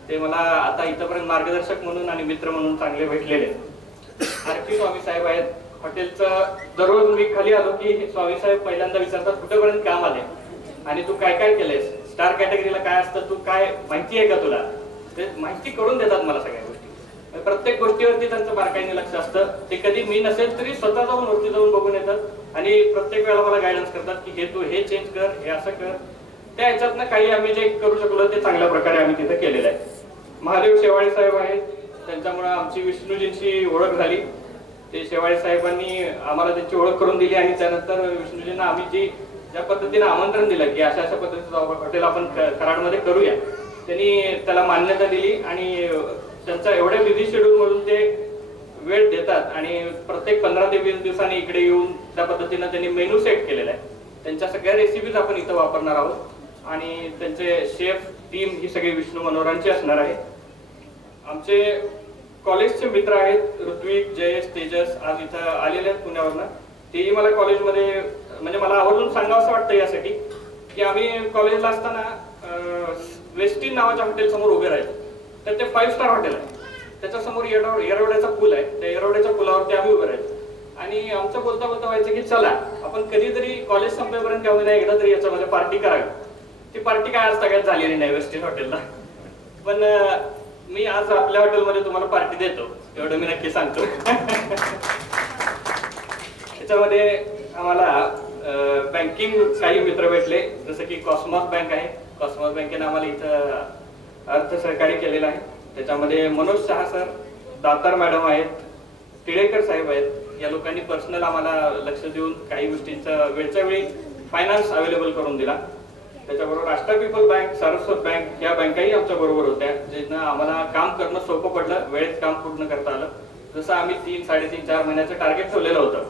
ते मला आता इथंपर्यंत मार्गदर्शक म्हणून आणि मित्र म्हणून चांगले भेटलेले आहेत. आरपी स्वामी साहेब आहेत हॉटेलचं. दररोज मी खाली आलो की स्वामी साहेब पहिल्यांदा विचारतात कुठेपर्यंत काम आले आणि तू काय काय केलंयस, स्टार कॅटेगरीला काय असतं, तू काय माहिती आहे का तुला. ते माहिती करून देतात मला सगळ्या गोष्टी. प्रत्येक गोष्टीवरती त्यांचं बारकाईने लक्ष असतं. ते कधी मी नसेल तरी स्वतः जाऊन वरती जाऊन बघून येतात आणि प्रत्येक वेळेला मला गायडन्स करतात की हे तू हे चेंज कर, हे असं कर. त्या ह्याच्यातनं काही आम्ही जे करू शकलो ते चांगल्या प्रकारे आम्ही तिथे केलेलं आहे. महादेव शेवाळे साहेब आहेत. त्यांच्यामुळे आमची विष्णूजींची ओळख झाली. ते शेवाळे साहेबांनी आम्हाला त्यांची ओळख करून दिली आणि त्यानंतर विष्णूजींना आम्ही ज्या पद्धतीने आमंत्रण दिलं की अशा अशा पद्धतीचं हॉटेल आपण कराडमध्ये करूया, त्यांनी त्याला मान्यता दिली. आणि त्यांचा एवढ्या बिझी शेड्यूल मधून ते वेळ देतात आणि प्रत्येक 15 ते 20 दिवसांनी इकडे येऊन त्या पद्धतीनं त्यांनी मेनू सेट केलेला आहे. त्यांच्या सगळ्या रेसिपीज आपण इथं वापरणार आहोत आणि त्यांचे शेफ टीम ही सगळी विष्णू मनोहरांची असणार आहे. आमचे कॉलेजचे मित्र आहेत ऋत्विक, जयेश, तेजस आज इथं आलेले आहेत पुण्यावरनं. तेही मला कॉलेजमध्ये म्हणजे मला आवर्जून सांगावं असं वाटतं यासाठी की आम्ही कॉलेजला असताना वेस्टिन नावाच्या हॉटेल समोर उभे राहिलो. तर ते 5 स्टार हॉटेल आहे. त्याच्यासमोर येरवड्याचा पूल आहे. त्या येरवड्याच्या पुलावरती आम्ही उभे राहिलो आणि आमचं बोलता बोलता व्हायचं की चला आपण कधीतरी कॉलेज संपेपर्यंत घेऊन एकदा तरी याच्यामध्ये पार्टी करावी. ती पार्टी काय आज सगळ्यात झालेली नाही वेस्टिन हॉटेलला. पण मी आज आपल्या हॉटेलमध्ये तुम्हाला पार्टी देतो एवढं मी नक्की सांगतो. त्याच्यामध्ये आम्हाला बँकिंग काही मित्र भेटले जसं की कॉस्मॉस बँक आहे. कॉस्मॉस बँकेने आम्हाला इथं अर्थ सहकार्य केलेलं आहे. त्याच्यामध्ये मनोज शहा सर, दातार मॅडम आहेत, टिळेकर साहेब आहेत. या लोकांनी पर्सनल आम्हाला लक्ष देऊन काही गोष्टींचा वेळच्या वेळी फायनान्स अवेलेबल करून दिला. त्याच्याबरोबर राष्ट्र पीपल बँक, सारस्वत बँक या बँकाही आमच्या बरोबर होत्या, ज्यांना आम्हाला काम करणं सोपं पडलं, वेळेत काम पूर्ण करता आलं. जसं आम्ही 3, 3.5, 4 महिन्याचं टार्गेट ठेवलेलं होतं,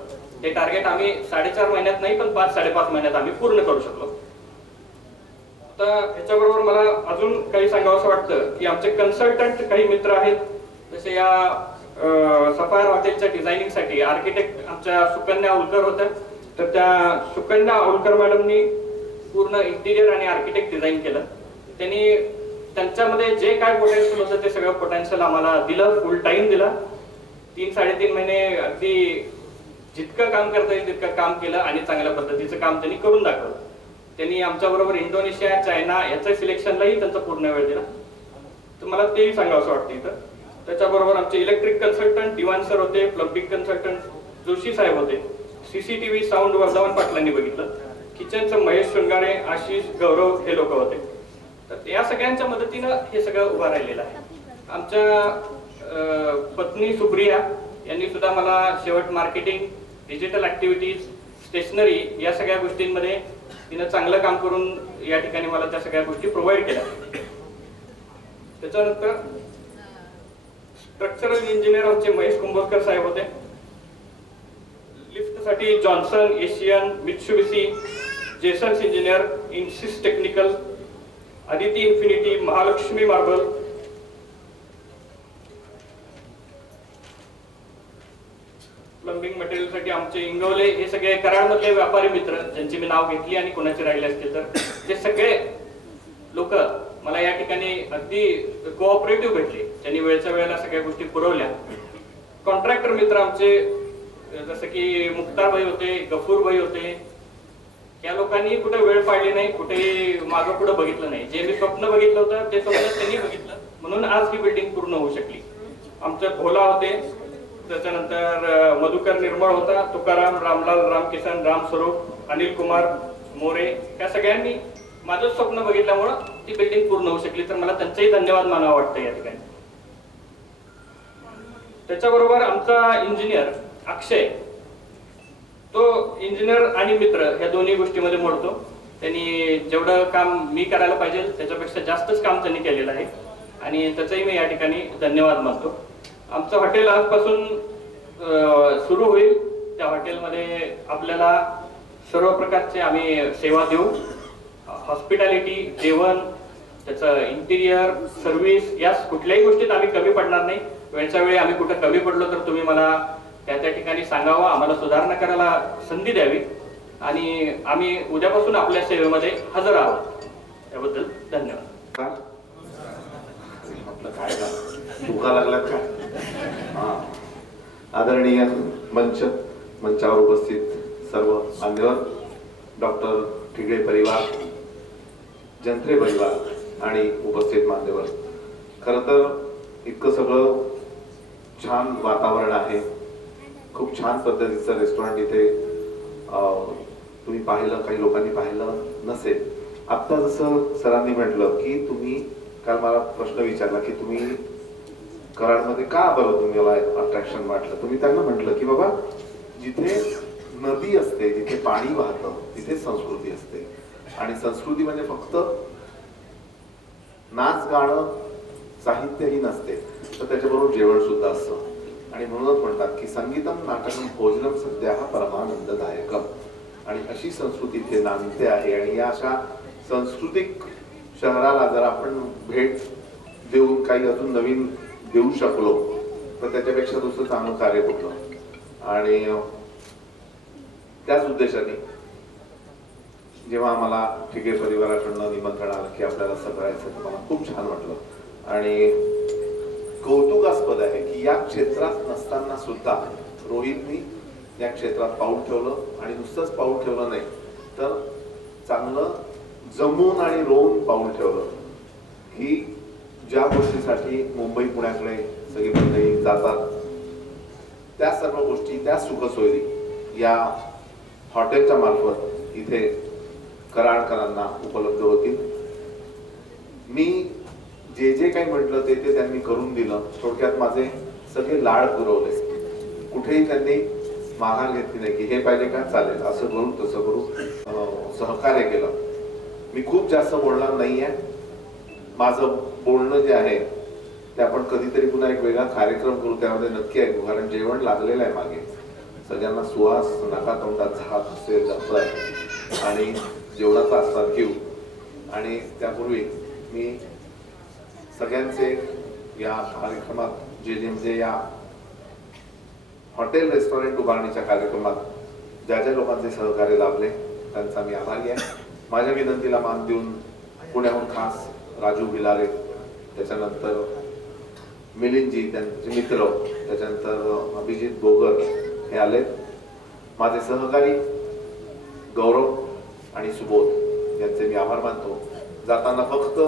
ते टार्गेट आम्ही 4.5 महिन्यात नाही पण 5-5.5 महिन्यात आम्ही पूर्ण करू शकलो. आता ह्याच्याबरोबर मला अजून काही सांगावं असं वाटतं की आमचे कन्सल्टंट काही मित्र आहेत. जसे या सफायर हॉटेलच्या डिझायनिंगसाठी आर्किटेक्ट आमच्या सुकन्या उलकर होत्या. तर त्या सुकन्या उलकर मॅडमनी पूर्ण इंटिरियर आणि आर्किटेक्ट डिझाईन केलं. त्यांनी त्यांच्यामध्ये जे काय पोटेन्शियल होतं ते सगळं पोटेन्शियल आम्हाला दिलं, फुल टाइम दिला. 3-3.5 महिने अगदी जितकं काम करता येईल तितकं काम केलं आणि चांगल्या पद्धतीचं काम त्यांनी करून दाखवलं. त्यांनी आमच्याबरोबर इंडोनेशिया, चायना याच्या सिलेक्शनलाही त्यांचा पूर्ण वेळ दिला. तर मला तेही सांगावं असं वाटतं इथं. त्याच्याबरोबर आमचे इलेक्ट्रिक कन्सल्टंट दिवान सर होते, प्लंबिंग कन्सल्टंट जोशी साहेब होते, CCTV साऊंड वर्धमान पाटलांनी बघितलं, किचनचं महेश शृंगारे, आशिष, गौरव हे लोक होते. तर या सगळ्यांच्या मदतीनं हे सगळं उभं राहिलेलं आहे. आमच्या पत्नी सुप्रिया यांनी सुद्धा मला शेवट मार्केटिंग, डिजिटल ऍक्टिव्हिटीज, स्टेशनरी या सगळ्या गोष्टींमध्ये तिनं चांगलं काम करून या ठिकाणी मला त्या सगळ्या गोष्टी प्रोव्हाइड केल्या. त्याच्यानंतर स्ट्रक्चरल इंजिनियर आमचे महेश कुंभोजकर साहेब होते. लिफ्टसाठी Johnson, Asian, Mitsubishi, Jasons engineer, इन्सिस technical, Aditi infinity, Mahalakshmi marble, plumbing मटेरियलसाठी आमचे इंगवले, हे सगळे कराडमधले व्यापारी मित्र ज्यांची मी नाव घेतली आणि कोणाचे राहिले असतील तर ते सगळे लोक मला या ठिकाणी अगदी कोऑपरेटिव्ह भेटले. त्यांनी वेळच्या वेळेला सगळ्या गोष्टी पुरवल्या. कॉन्ट्रॅक्टर मित्र आमचे जसं की मुक्तार भाई होते, गफूर भाई होते. या लोकांनी कुठे वेळ पाडली नाही, कुठेही मागं पुढे बघितलं नाही. जे मी स्वप्न बघितलं होतं ते स्वप्न त्यांनी बघितलं, म्हणून आज ही बिल्डिंग पूर्ण होऊ शकली. आमचे भोला होते, त्याच्यानंतर मधुकर निर्मळ होता, तुकाराम, रामलाल, रामकिसन, रामस्वरूप, अनिल कुमार मोरे, या सगळ्यांनी माझं स्वप्न बघितल्यामुळं ती बिल्डिंग पूर्ण होऊ शकली. तर मला त्यांचाही धन्यवाद मानावा वाटतं या ठिकाणी. त्याच्याबरोबर आमचा इंजिनियर अक्षय, तो इंजिनियर आणि मित्र या दोन्ही गोष्टीमध्ये मोडतो. त्यांनी जेवढं काम मी करायला पाहिजे त्याच्यापेक्षा जास्तच काम त्यांनी केलेलं आहे आणि त्याचाही मी या ठिकाणी धन्यवाद मानतो. आमचं हॉटेल आजपासून सुरू होईल. त्या हॉटेलमध्ये आपल्याला सर्व प्रकारचे आम्ही सेवा देऊ. हॉस्पिटॅलिटी, जेवण, त्याचं इंटिरियर, सर्व्हिस, या कुठल्याही गोष्टीत आम्ही कमी पडणार नाही. वेळच्या वेळी आम्ही कुठं कमी पडलो तर तुम्ही मला त्या ठिकाणी सांगावं, आम्हाला सुधारणा करायला संधी द्यावी आणि आम्ही उद्यापासून आपल्या सेवेमध्ये हजर आहोत. त्याबद्दल धन्यवाद. आपलं काय दुखा लागलात का? आदरणीय मंचावर उपस्थित सर्व मान्यवर, डॉक्टर ठिगळे परिवार, जंत्रे परिवार आणि उपस्थित मान्यवर, खरं तर इतकं सगळं छान वातावरण आहे. खूप छान पद्धतीचं रेस्टॉरंट इथे तुम्ही पाहिलं, काही लोकांनी पाहिलं नसेल. आता जसं सरांनी म्हटलं की तुम्ही, काल मला प्रश्न विचारला की तुम्ही कराडमध्ये का बरं तुम्हाला अट्रॅक्शन वाटलं. तुम्ही त्यांना म्हटलं की बाबा जिथे नदी असते, जिथे पाणी वाहतं, तिथे संस्कृती असते. आणि संस्कृती म्हणजे फक्त नाच गाणं साहित्यही नसते, तर त्याच्याबरोबर जेवण सुद्धा असतं. आणि म्हणूनच म्हणतात की संगीतम नाटकम भोजनम सद्या परमानंददायकम. आणि अशी संस्कृती इथे नांदते आहे. आणि या अशा सांस्कृतिक शहराला जर आपण भेट देऊन काही अजून नवीन देऊ शकलो तर त्याच्यापेक्षा दुसरं चांगलं कार्य कुठलं. आणि त्याच उद्देशाने जेव्हा आम्हाला ठिगे परिवाराकडनं निमंत्रण आलं की आपल्याला असं करायचं, तर मला खूप छान वाटलं. आणि कौतुकास्पद आहे की या क्षेत्रात नसताना सुद्धा रोहितनी या क्षेत्रात पाऊल ठेवलं. आणि नुसतंच पाऊल ठेवलं नाही तर चांगलं जमून आणि रोवून पाऊल ठेवलं. की ज्या गोष्टीसाठी मुंबई पुण्याकडे सगळी मंडळी जातात त्या सर्व गोष्टी, त्या सुखसोयी या हॉटेलच्या मार्फत इथे कराडकरांना उपलब्ध होतील. मी जे जे काही म्हटलं ते त्यांनी करून दिलं. थोडक्यात माझे सगळे लाड पुरवले. कुठेही त्यांनी माघार घेतली नाही की हे पाहिजे का, चालेल, असं करू तसं करू, सहकार्य केलं. मी खूप जास्त बोलणार नाहीये. माझं बोलणं जे आहे ते आपण कधीतरी पुन्हा एक वेगळा कार्यक्रम करू, त्यामध्ये नक्की ऐकू, कारण जेवण लागलेलं आहे मागे. सगळ्यांना सुवास नाका तोंडात झाक असेल जास्त आहे आणि जेवणाचा आस्वाद घेऊ. आणि त्यापूर्वी मी सगळ्यांचे या कार्यक्रमात जे म्हणजे या हॉटेल रेस्टॉरंट उभारणीच्या कार्यक्रमात ज्या ज्या लोकांचे सहकार्य लाभले त्यांचा मी आभारी आहे. माझ्या विनंतीला मान देऊन पुण्याहून खास राजू भिलारे, त्याच्यानंतर मिलिंदजी त्यांचे मित्र, त्याच्यानंतर अभिजित बोगर हे आले. माझे सहकारी गौरव आणि सुबोध यांचे मी आभार मानतो. जाताना फक्त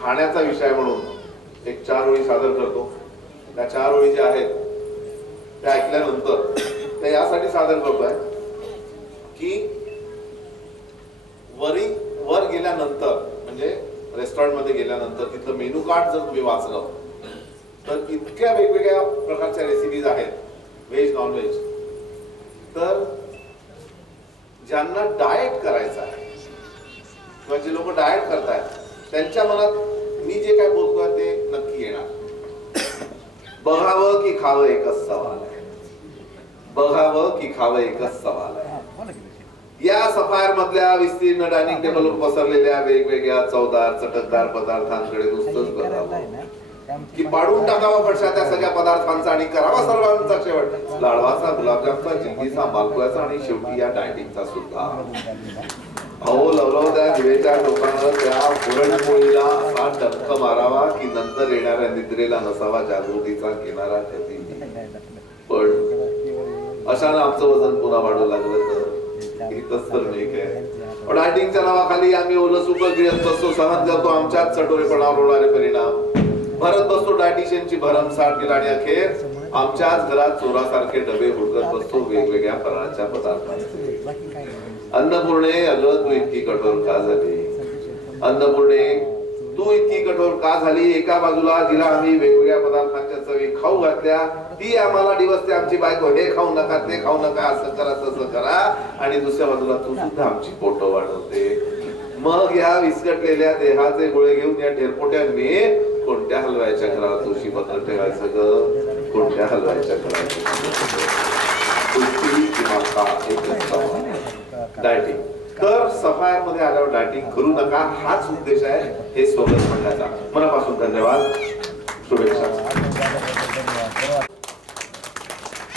खाण्याचा विषय म्हणून एक 4 ओळी सादर करतो. त्या 4 ओळी ज्या आहेत त्या ऐकल्यानंतर त्या यासाठी सादर करतोय की वर गेल्यानंतर म्हणजे रेस्टॉरंट मध्ये गेल्यानंतर तिथलं मेनू कार्ड जर तुम्ही वाचलं तर इतक्या वेगवेगळ्या प्रकारच्या रेसिपीज आहेत, व्हेज नॉनव्हेज. तर ज्यांना डाएट करायचं आहे किंवा जे लोक डाएट करतायत त्यांच्या मनात मी जे काय बोलतोय ते नक्की येणार. बघावं की खावं एकच सवाल आहे. बघावं की खावं एकच सवाल आहे. या सफायर मधल्या विस्तीर्ण डायनिंग टेबलवर पसरलेल्या वेगवेगळ्या चवदार चटकदार पदार्थांकडे नुसतंच बघावं की पाडून टाकावा फडशा त्या सगळ्या पदार्थांचा आणि करावा सर्वांचा शेवट लाडवाचा, गुलाबजामचा, जिलबीचा, मालपुऱ्याचा आणि शेवटी या डायटिंगचा सुद्धा. अहो लवलव त्या दिवेच्या लोकांना त्या पुरणपोळीला असा टक्क मारावा की नंतर येणाऱ्या निद्रेला नसावा जागृतीचा किनारा त्याची. पण अशानं आमचं वजन पुन्हा वाढू लागलं तर इथंच तर नाही काय. डायटिंगच्या नावाखाली आम्ही ओलं सुकं गिळत बसतो, सहन करतो आमच्याच चटोरेपणावर होणारे परिणाम, भरत बसतो डायटिशियनची भरमसाठ केला आणि अखेर आमच्याच घरात चोरासारखे डबे हुडकत बसतो वेगवेगळ्या फराळाच्या पदार्थांचे. अन्नपूर्णे अगं तू इतकी कठोर का झाली? अन्नपूर्णे तू इतकी कठोर का झाली? एका बाजूला जिला आम्ही वेगवेगळ्या पदार्थांच्या चवी खाऊ घातल्या ती आम्हाला दिवसते आमची बायको हे खाऊ नका ते खाऊ नका असं करा तसं करा, आणि दुसऱ्या बाजूला तू सुद्धा आमची पोटं वाढवते. मग या विस्कटलेल्या देहाचे गोळे घेऊन या ढेरपोट्यांनी कोणत्या हलवायच्या घरात तुळशी पत्र ठेवायचं ग? कोणत्या हलवायच्या घरात? डायटिंग. तर सफायर मध्ये आल्यावर डायटिंग करू नका हाच उद्देश आहे हे स्वागत म्हणण्याचा. मनापासून धन्यवाद, शुभेच्छा.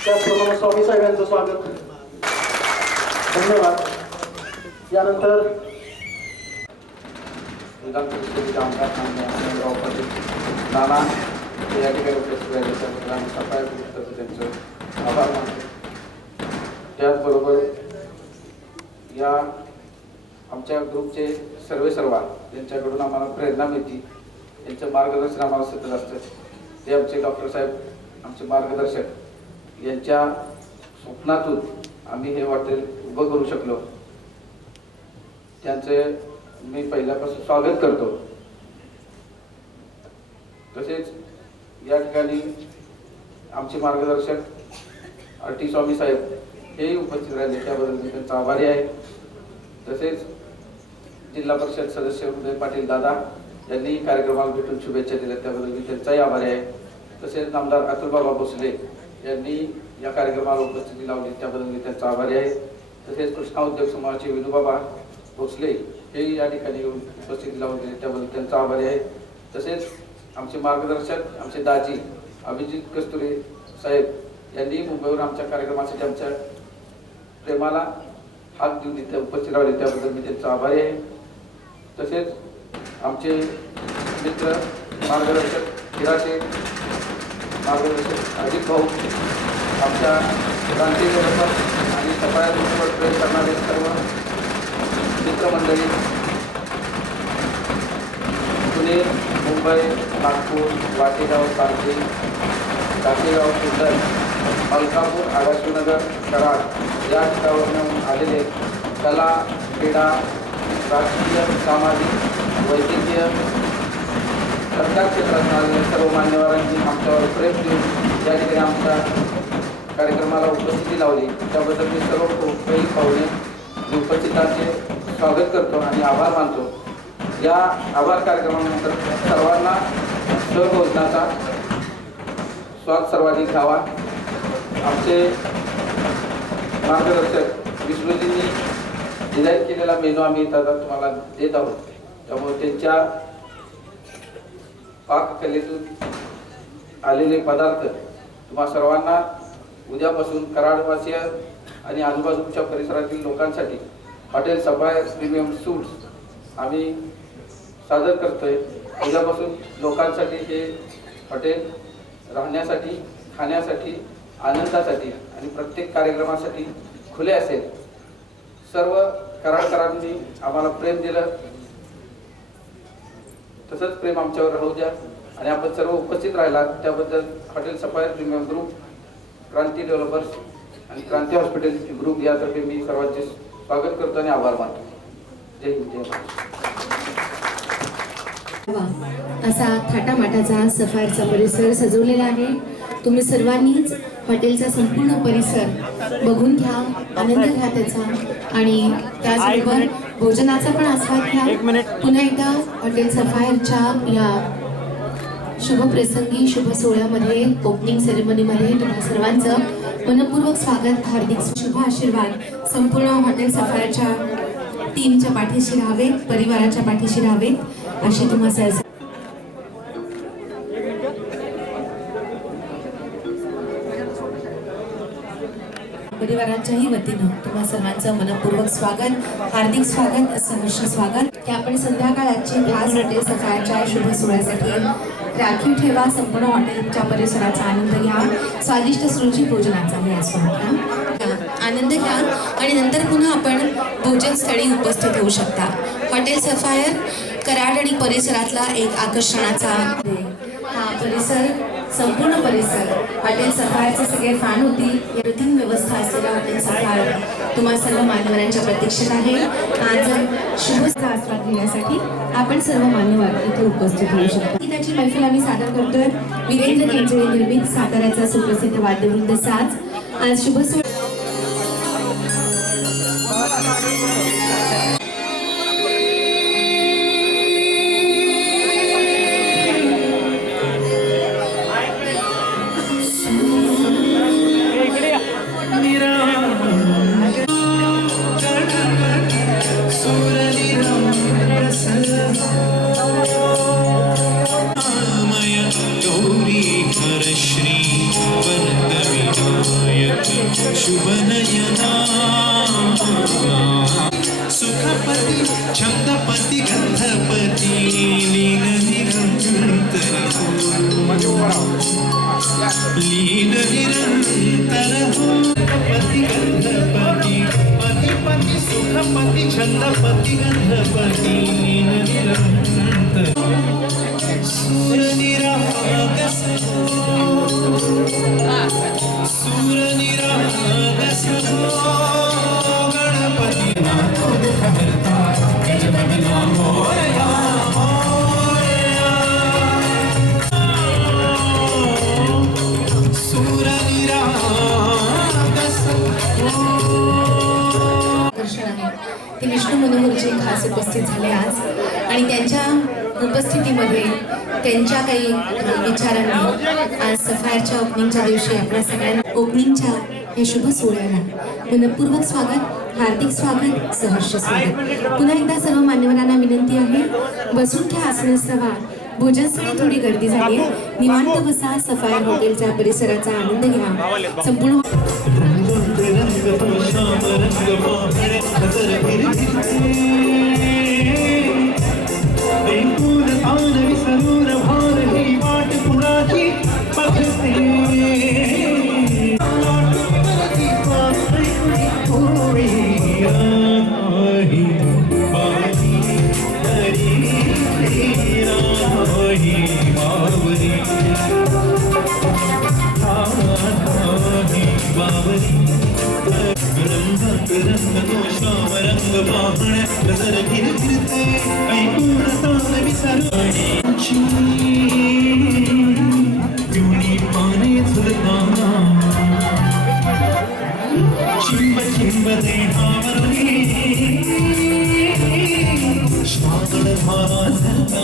त्याचप्रमाणे स्वामी साहेबांचं स्वागत. धन्यवाद. यानंतर विधान परिषदेचे आमदार नाना पाटील नाना या ठिकाणी उपस्थित राहिले त्याबद्दल आम्ही सफाई त्यांचं आभार मानतो. त्याचबरोबर या आमच्या ग्रुपचे सर्वेसर्वा ज्यांच्याकडून आम्हाला प्रेरणा मिळते, त्यांचं मार्गदर्शन आम्हाला सतत असतं, ते आमचे डॉक्टर साहेब आमचे मार्गदर्शक, यांच्या स्वप्नातून आम्ही हे हॉटेल उभं करू शकलो. त्यांचे मी पहिल्यापासून स्वागत करतो. तसेच या ठिकाणी आमचे मार्गदर्शक आर.टी. स्वामी साहेब हे उपस्थित राहिले त्याबद्दल मी त्यांचा आभारी आहे. तसेच जिल्हा परिषद सदस्य उदय पाटील दादा यांनी कार्यक्रमाला भेटून शुभेच्छा दिल्या त्याबद्दल मी त्यांचाही आभारी आहे. तसेच नामदार अतुलबाबा भोसले यांनी या कार्यक्रमाला उपस्थिती लावली त्याबद्दल मी त्यांचा आभारी आहे. तसेच कृष्णा उद्योग समूहाचे विनूबाबा भोसले हे या ठिकाणी येऊन उपस्थिती लावून दिली त्याबद्दल त्यांचा आभारी आहे. तसेच आमचे मार्गदर्शक आमचे दाजी अभिजित कस्तुरे साहेब यांनी मुंबईवर आमच्या कार्यक्रमासाठी आमच्या प्रेमाला हात देऊन इथे उपस्थित राहिले त्याबद्दल मी त्यांचा आभारी आहे. तसेच आमचे मित्र मार्गदर्शक हिराचे मार्गदर्शक अजित भाऊ, आमच्या क्रांती डेव्हलपर आणि सफाया प्रयत्न करणारे सर्व मित्रमंडळी, पुणे, मुंबई, नागपूर, वाटेगाव, सांगली, कासेगाव, सुंदर, मलकापूर, आगाशीनगर, कराड या ठिकाणावरून आलेले कला, क्रीडा, राजकीय, सामाजिक, वैद्यकीय सरकार क्षेत्रात आलेल्या सर्व मान्यवरांनी आमच्यावर प्रेम देऊन या ठिकाणी आमच्या कार्यक्रमाला उपस्थिती लावली त्याबद्दल मी सर्व काही पाहुणे आणि उपस्थितांचे स्वागत करतो आणि आभार मानतो. या आभार कार्यक्रमानंतर सर्वांना सहभोजनाचा स्वाद सर्वांनी घ्यावा. आमचे मार्गदर्शक विष्णूजींनी डिझाईन केलेला मेनू आम्ही आता तुम्हाला देत आहोत. त्यामुळे त्यांच्या पाककलेतून आलेले पदार्थ तुम्हा सर्वांना उद्यापासून कराडवासीय आणि आजूबाजूच्या परिसरातील लोकांसाठी हॉटेल सफायर प्रीमियम सूट्स आम्ही सादर करतोय. उद्यापासून लोकांसाठी हे हॉटेल राहण्यासाठी, खाण्यासाठी, आनंदासाठी आणि प्रत्येक कार्यक्रमासाठी खुले असेल. सर्व कराडकरांनी आम्हाला प्रेम दिलं तसंच प्रेम आमच्यावर राहू द्या आणि आपण सर्व उपस्थित राहिलात त्याबद्दल हॉटेल सफायर प्रीमियम ग्रुप, क्रांती डेव्हलपर्स आणि क्रांती हॉस्पिटल ग्रुप यातर्फे मी सर्वांचे स्वागत करतो आणि आभार मानतो. जय हिंद, जय महाराष्ट्र. असा थाटामाटाचा सफायरचा परिसर सजवलेला आहे. तुम्ही सर्वांनीच हॉटेलचा संपूर्ण परिसर बघून घ्या, आनंद घ्या त्याचा आणि त्याचबरोबर भोजनाचा पण आस्वाद घ्या. पुन्हा एकदा हॉटेल सफायरच्या या शुभप्रसंगी शुभ सोहळ्यामध्ये ओपनिंग सेरेमनीमध्ये तुम्हा सर्वांचं मनपूर्वक स्वागत, हार्दिक शुभ आशीर्वाद संपूर्ण हॉटेल सफायरच्या टीमच्या पाठीशी राहावेत, परिवाराच्या पाठीशी राहावेत अशी तुम्हा सर्व परिवाराच्याही वतीनं तुम्हा सर्वांचं मनपूर्वक स्वागत, हार्दिक स्वागत, सहर्ष स्वागत. की आपण संध्याकाळची खास हॉटेल सफायरच्या शुभ सोहळ्यासाठी राखीव ठेवा. संपूर्ण हॉटेलच्या परिसराचा आनंद घ्या, स्वादिष्ट सुरुची भोजनाचा घ्या, आनंद घ्या आणि नंतर पुन्हा आपण भोजनस्थळी उपस्थित होऊ शकता. हॉटेल सफायर कराड आणि परिसरातला एक आकर्षणाचा हा परिसर, संपूर्ण परिसर हॉटेल सफायरचे सगळे फॅन होतील. रुटीन व्यवस्था असलेला हॉटेल सफायर तुम्हा सर्व मान्यवरांच्या प्रतीक्षेत आहे. आज शुभचा आस्वाद घेण्यासाठी आपण सर्व मान्यवर इथे उपस्थित होऊ शकतो. त्याची मैफिल आम्ही सादर करतोय. वीरेंद्र केंजळे निर्मित साताऱ्याचा सुप्रसिद्ध वाद्यवृंद साज आज शुभ सुखपती छंदपती गंधपती लीन निरंतर पती गंधपती पतिपती सुखपती छंदपती गंधपती लीन निरंतर सूर निराग सूर निराग गणपती नाथो करता गजपती मोरया सूर निराग ते विष्णू मनोहरजी खास उपस्थित झाले आज आणि त्यांच्या उपस्थितीमध्ये त्यांच्या काही विचारांनी आज सफायरच्या ओपनिंगच्या दिवशी आपल्या सगळ्यांना ओपनिंगच्या या शुभ सोहळ्याला मनपूर्वक स्वागत, हार्दिक स्वागत, सहर्ष स्वागत. पुन्हा एकदा सर्व मान्यवरांना विनंती आहे, बसून घ्या आसनस्थवा. भोजनस्थळी थोडी गर्दी झाली आहे, निवांत बसा. सफायर हॉटेलच्या परिसराचा आनंद घ्या. संपूर्ण रंग पाहण्या नजर फिरते ऐकून तान विसरणे जीव देणारे श्रावण भासता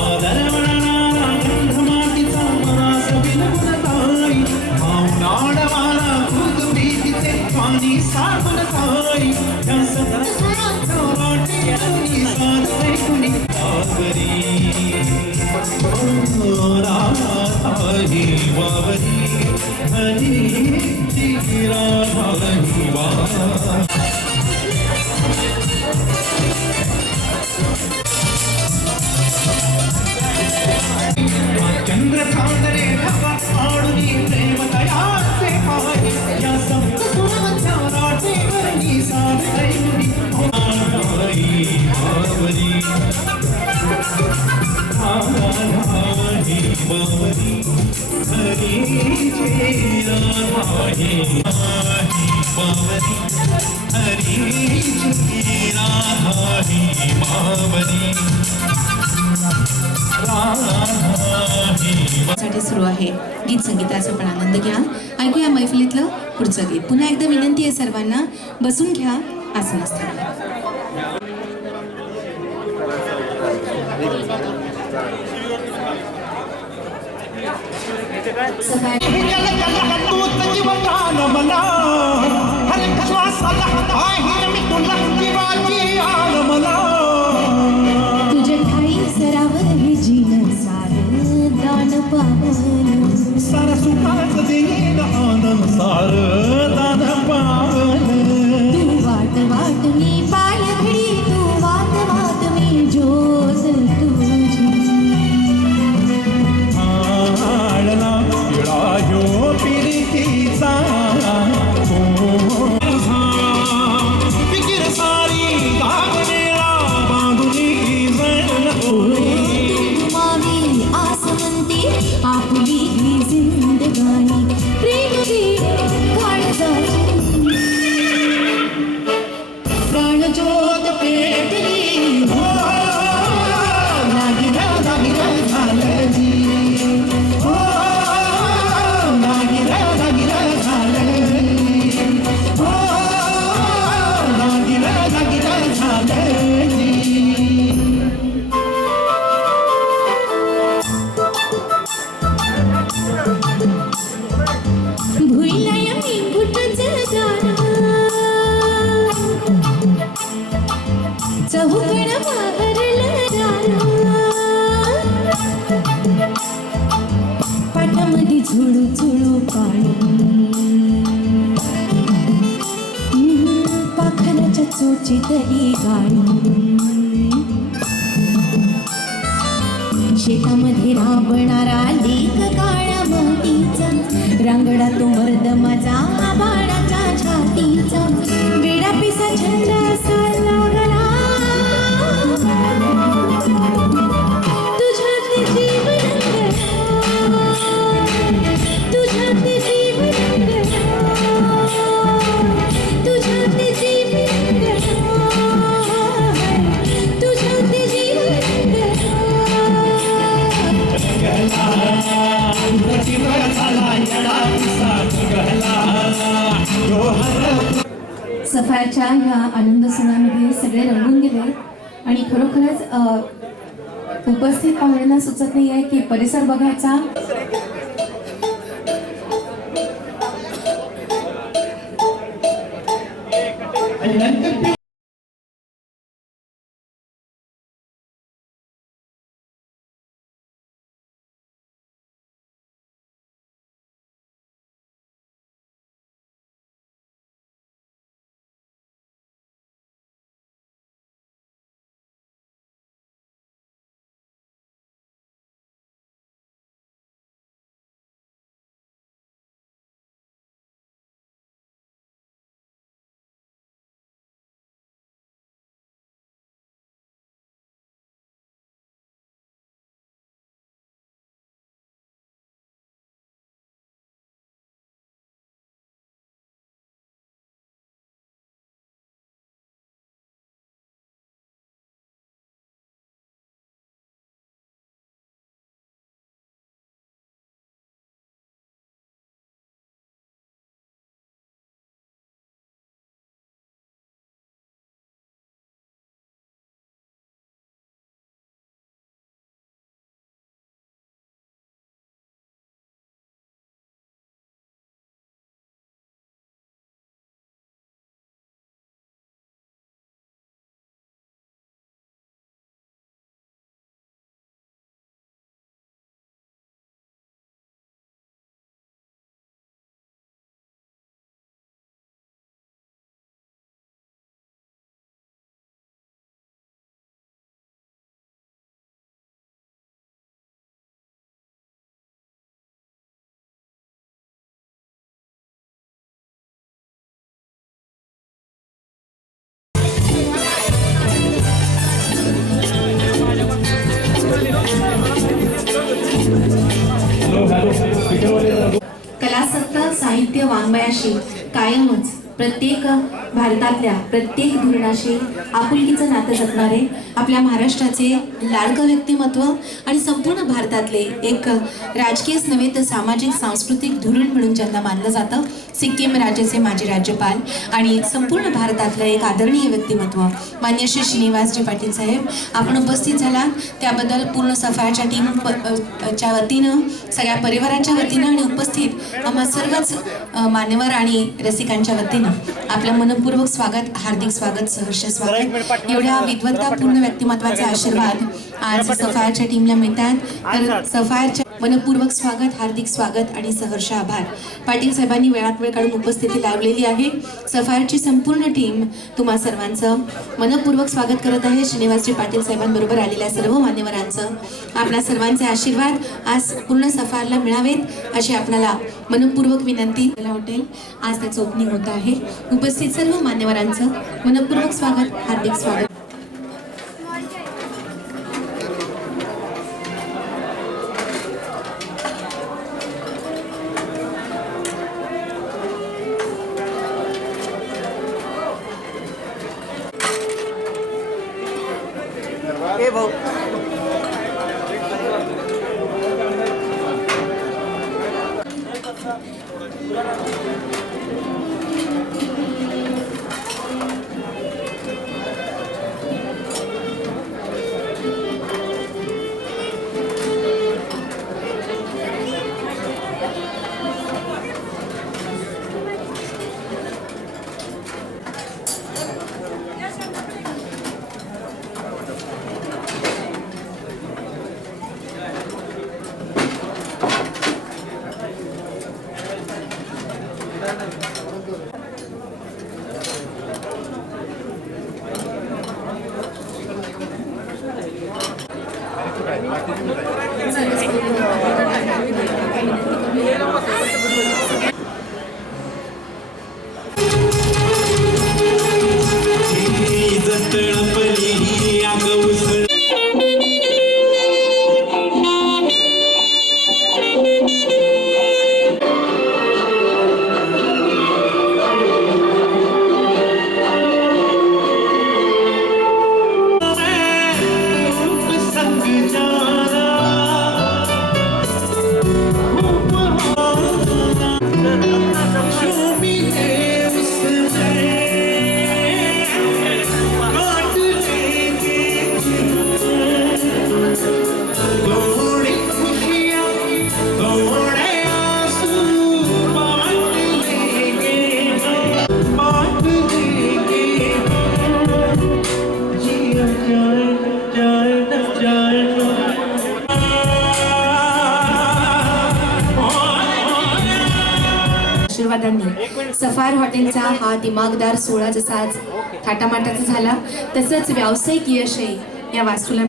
आदरवणारा गंधमातीचा मनास विलवणताई मावनाडवाला खुद प्रीतीचे पाणी साबणताई या सदाचा वाटे आणि साध ऐकुनी वावरी राधाही वावरी हरी राधाही वावरी चंद्र चांदणे ढगा आडुनी प्रेम दयाचे पाय या सप्त गुणांच्या लाटेवरणी साध ऐकुनी राधाही वावरी राधाही वावरी हरी राधाही वावरी हरी राधाही वावरी साठी सुरू आहे गीत संगीताचा पण आनंद घ्या. ऐकूया मैफिलीतलं पुढचं गीत. पुन्हा एकदा विनंती आहे सर्वांना बसून घ्या आसनस्थानी. तुझ्या ठाई सरावर हे जीवन सार दान पावन सार सुखाच देईन आनंद सार दान पावन तू वाट वाट मी पाय घडी तू वाट वाट मी ज्योत तुझी आळला पिळा ह्यो पिरितीचा फिकीर सारी दागनेला बांधुनी जळला तुमावी आसमंती आपली ही जिंदगानी प्रेम गीत काळजाची प्राणज्योत पेटली हो लागिरा झालं जी हो लागिरा झालं हो लागिरा झालं जी. भुईलय मी घुटचं दार चहुकण बहरलं दार पाटामध्ये झुळू झुळू पाणी पाखराच्या चोचीतली गाणी शेतामध्ये राबणारा लेख काळा मोतीचा रांगडा तो मर्द माझा बाळाच्या छातीचा वेडा पिसा छंद असा लागला तुझ्यात जीव रंगला तुझ्यात जीव रंगला तुझ्यात जीव रंगला तुझ्यात जीव सफायच्या ह्या आनंद सणामध्ये सगळे रंगून गेले आणि खरोखरच उपस्थित पाहुण्यांना सुचत नाही आहे की परिसर बघायचा प्रत्येक भारतातल्या प्रत्येक धोरणाशी आपुलकीचं नातं जपणारे आपल्या महाराष्ट्राचे लाडकं व्यक्तिमत्व आणि संपूर्ण भारतातले एक राजकीयच नव्हे तर सामाजिक सांस्कृतिक धोरण म्हणून ज्यांना मानलं जातं, सिक्कीम राज्याचे माजी राज्यपाल आणि संपूर्ण भारतातलं एक आदरणीय व्यक्तिमत्व मान्य श्री श्रीनिवासजी पाटील साहेब, आपण उपस्थित झालात त्याबद्दल पूर्ण सफायरच्या टीमच्या वतीनं, सगळ्या परिवाराच्या वतीनं आणि उपस्थित आम्हा सर्वच मान्यवर आणि रसिकांच्या वतीनं आपलं मनपूर्वक स्वागत, हार्दिक स्वागत, सहर्ष स्वागत. एवढ्या विद्वत्तापूर्ण व्यक्तिमत्वाचे आशीर्वाद आज सफायरच्या टीमला मिळतात. तर सफायरच्या मनपूर्वक स्वागत, हार्दिक स्वागत आणि सहर्ष आभार. पाटील साहेबांनी वेळात वेळ काढून उपस्थिती लावलेली आहे. सफायरची संपूर्ण टीम तुम्हा सर्वांचं मनपूर्वक स्वागत करत आहे. श्रीनिवासजी पाटील साहेबांबरोबर आलेल्या सर्व मान्यवरांचं, आपल्या सर्वांचे आशीर्वाद आज पूर्ण सफायरला मिळावेत अशी आपल्याला मनपूर्वक विनंती. हॉटेल आज त्याचं ओपनिंग होत आहे. उपस्थित सर्व मान्यवरांचं मनपूर्वक स्वागत, हार्दिक स्वागत. सफायर हॉटेलचा हा दिमागदार सोहळा जसा आज थाटामाटाचा झाला, तसंच व्यावसायिक यशही या वास्तूला.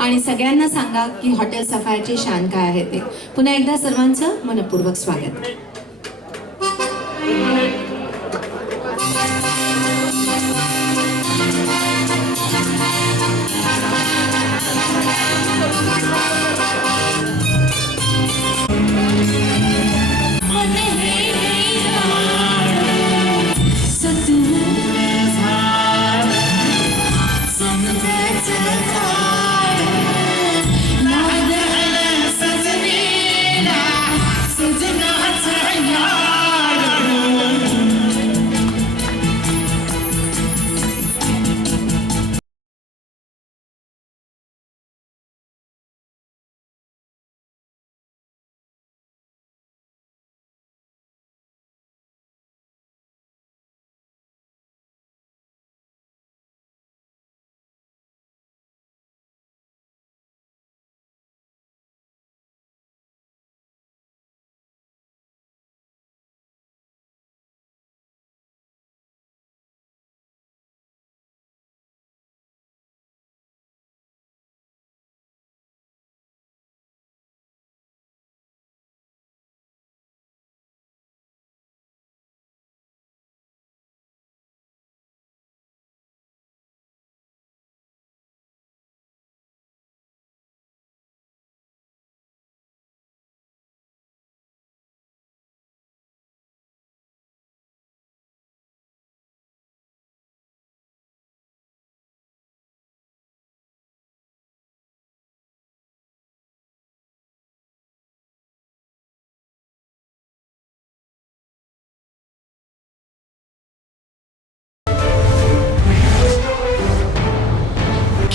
आणि सगळ्यांना सांगा की हॉटेल सफायरची शान काय आहे ते. पुन्हा एकदा सर्वांचं मनपूर्वक स्वागत.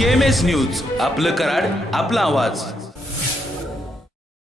KMS न्यूज, आपलं कराड, आपला आवाज.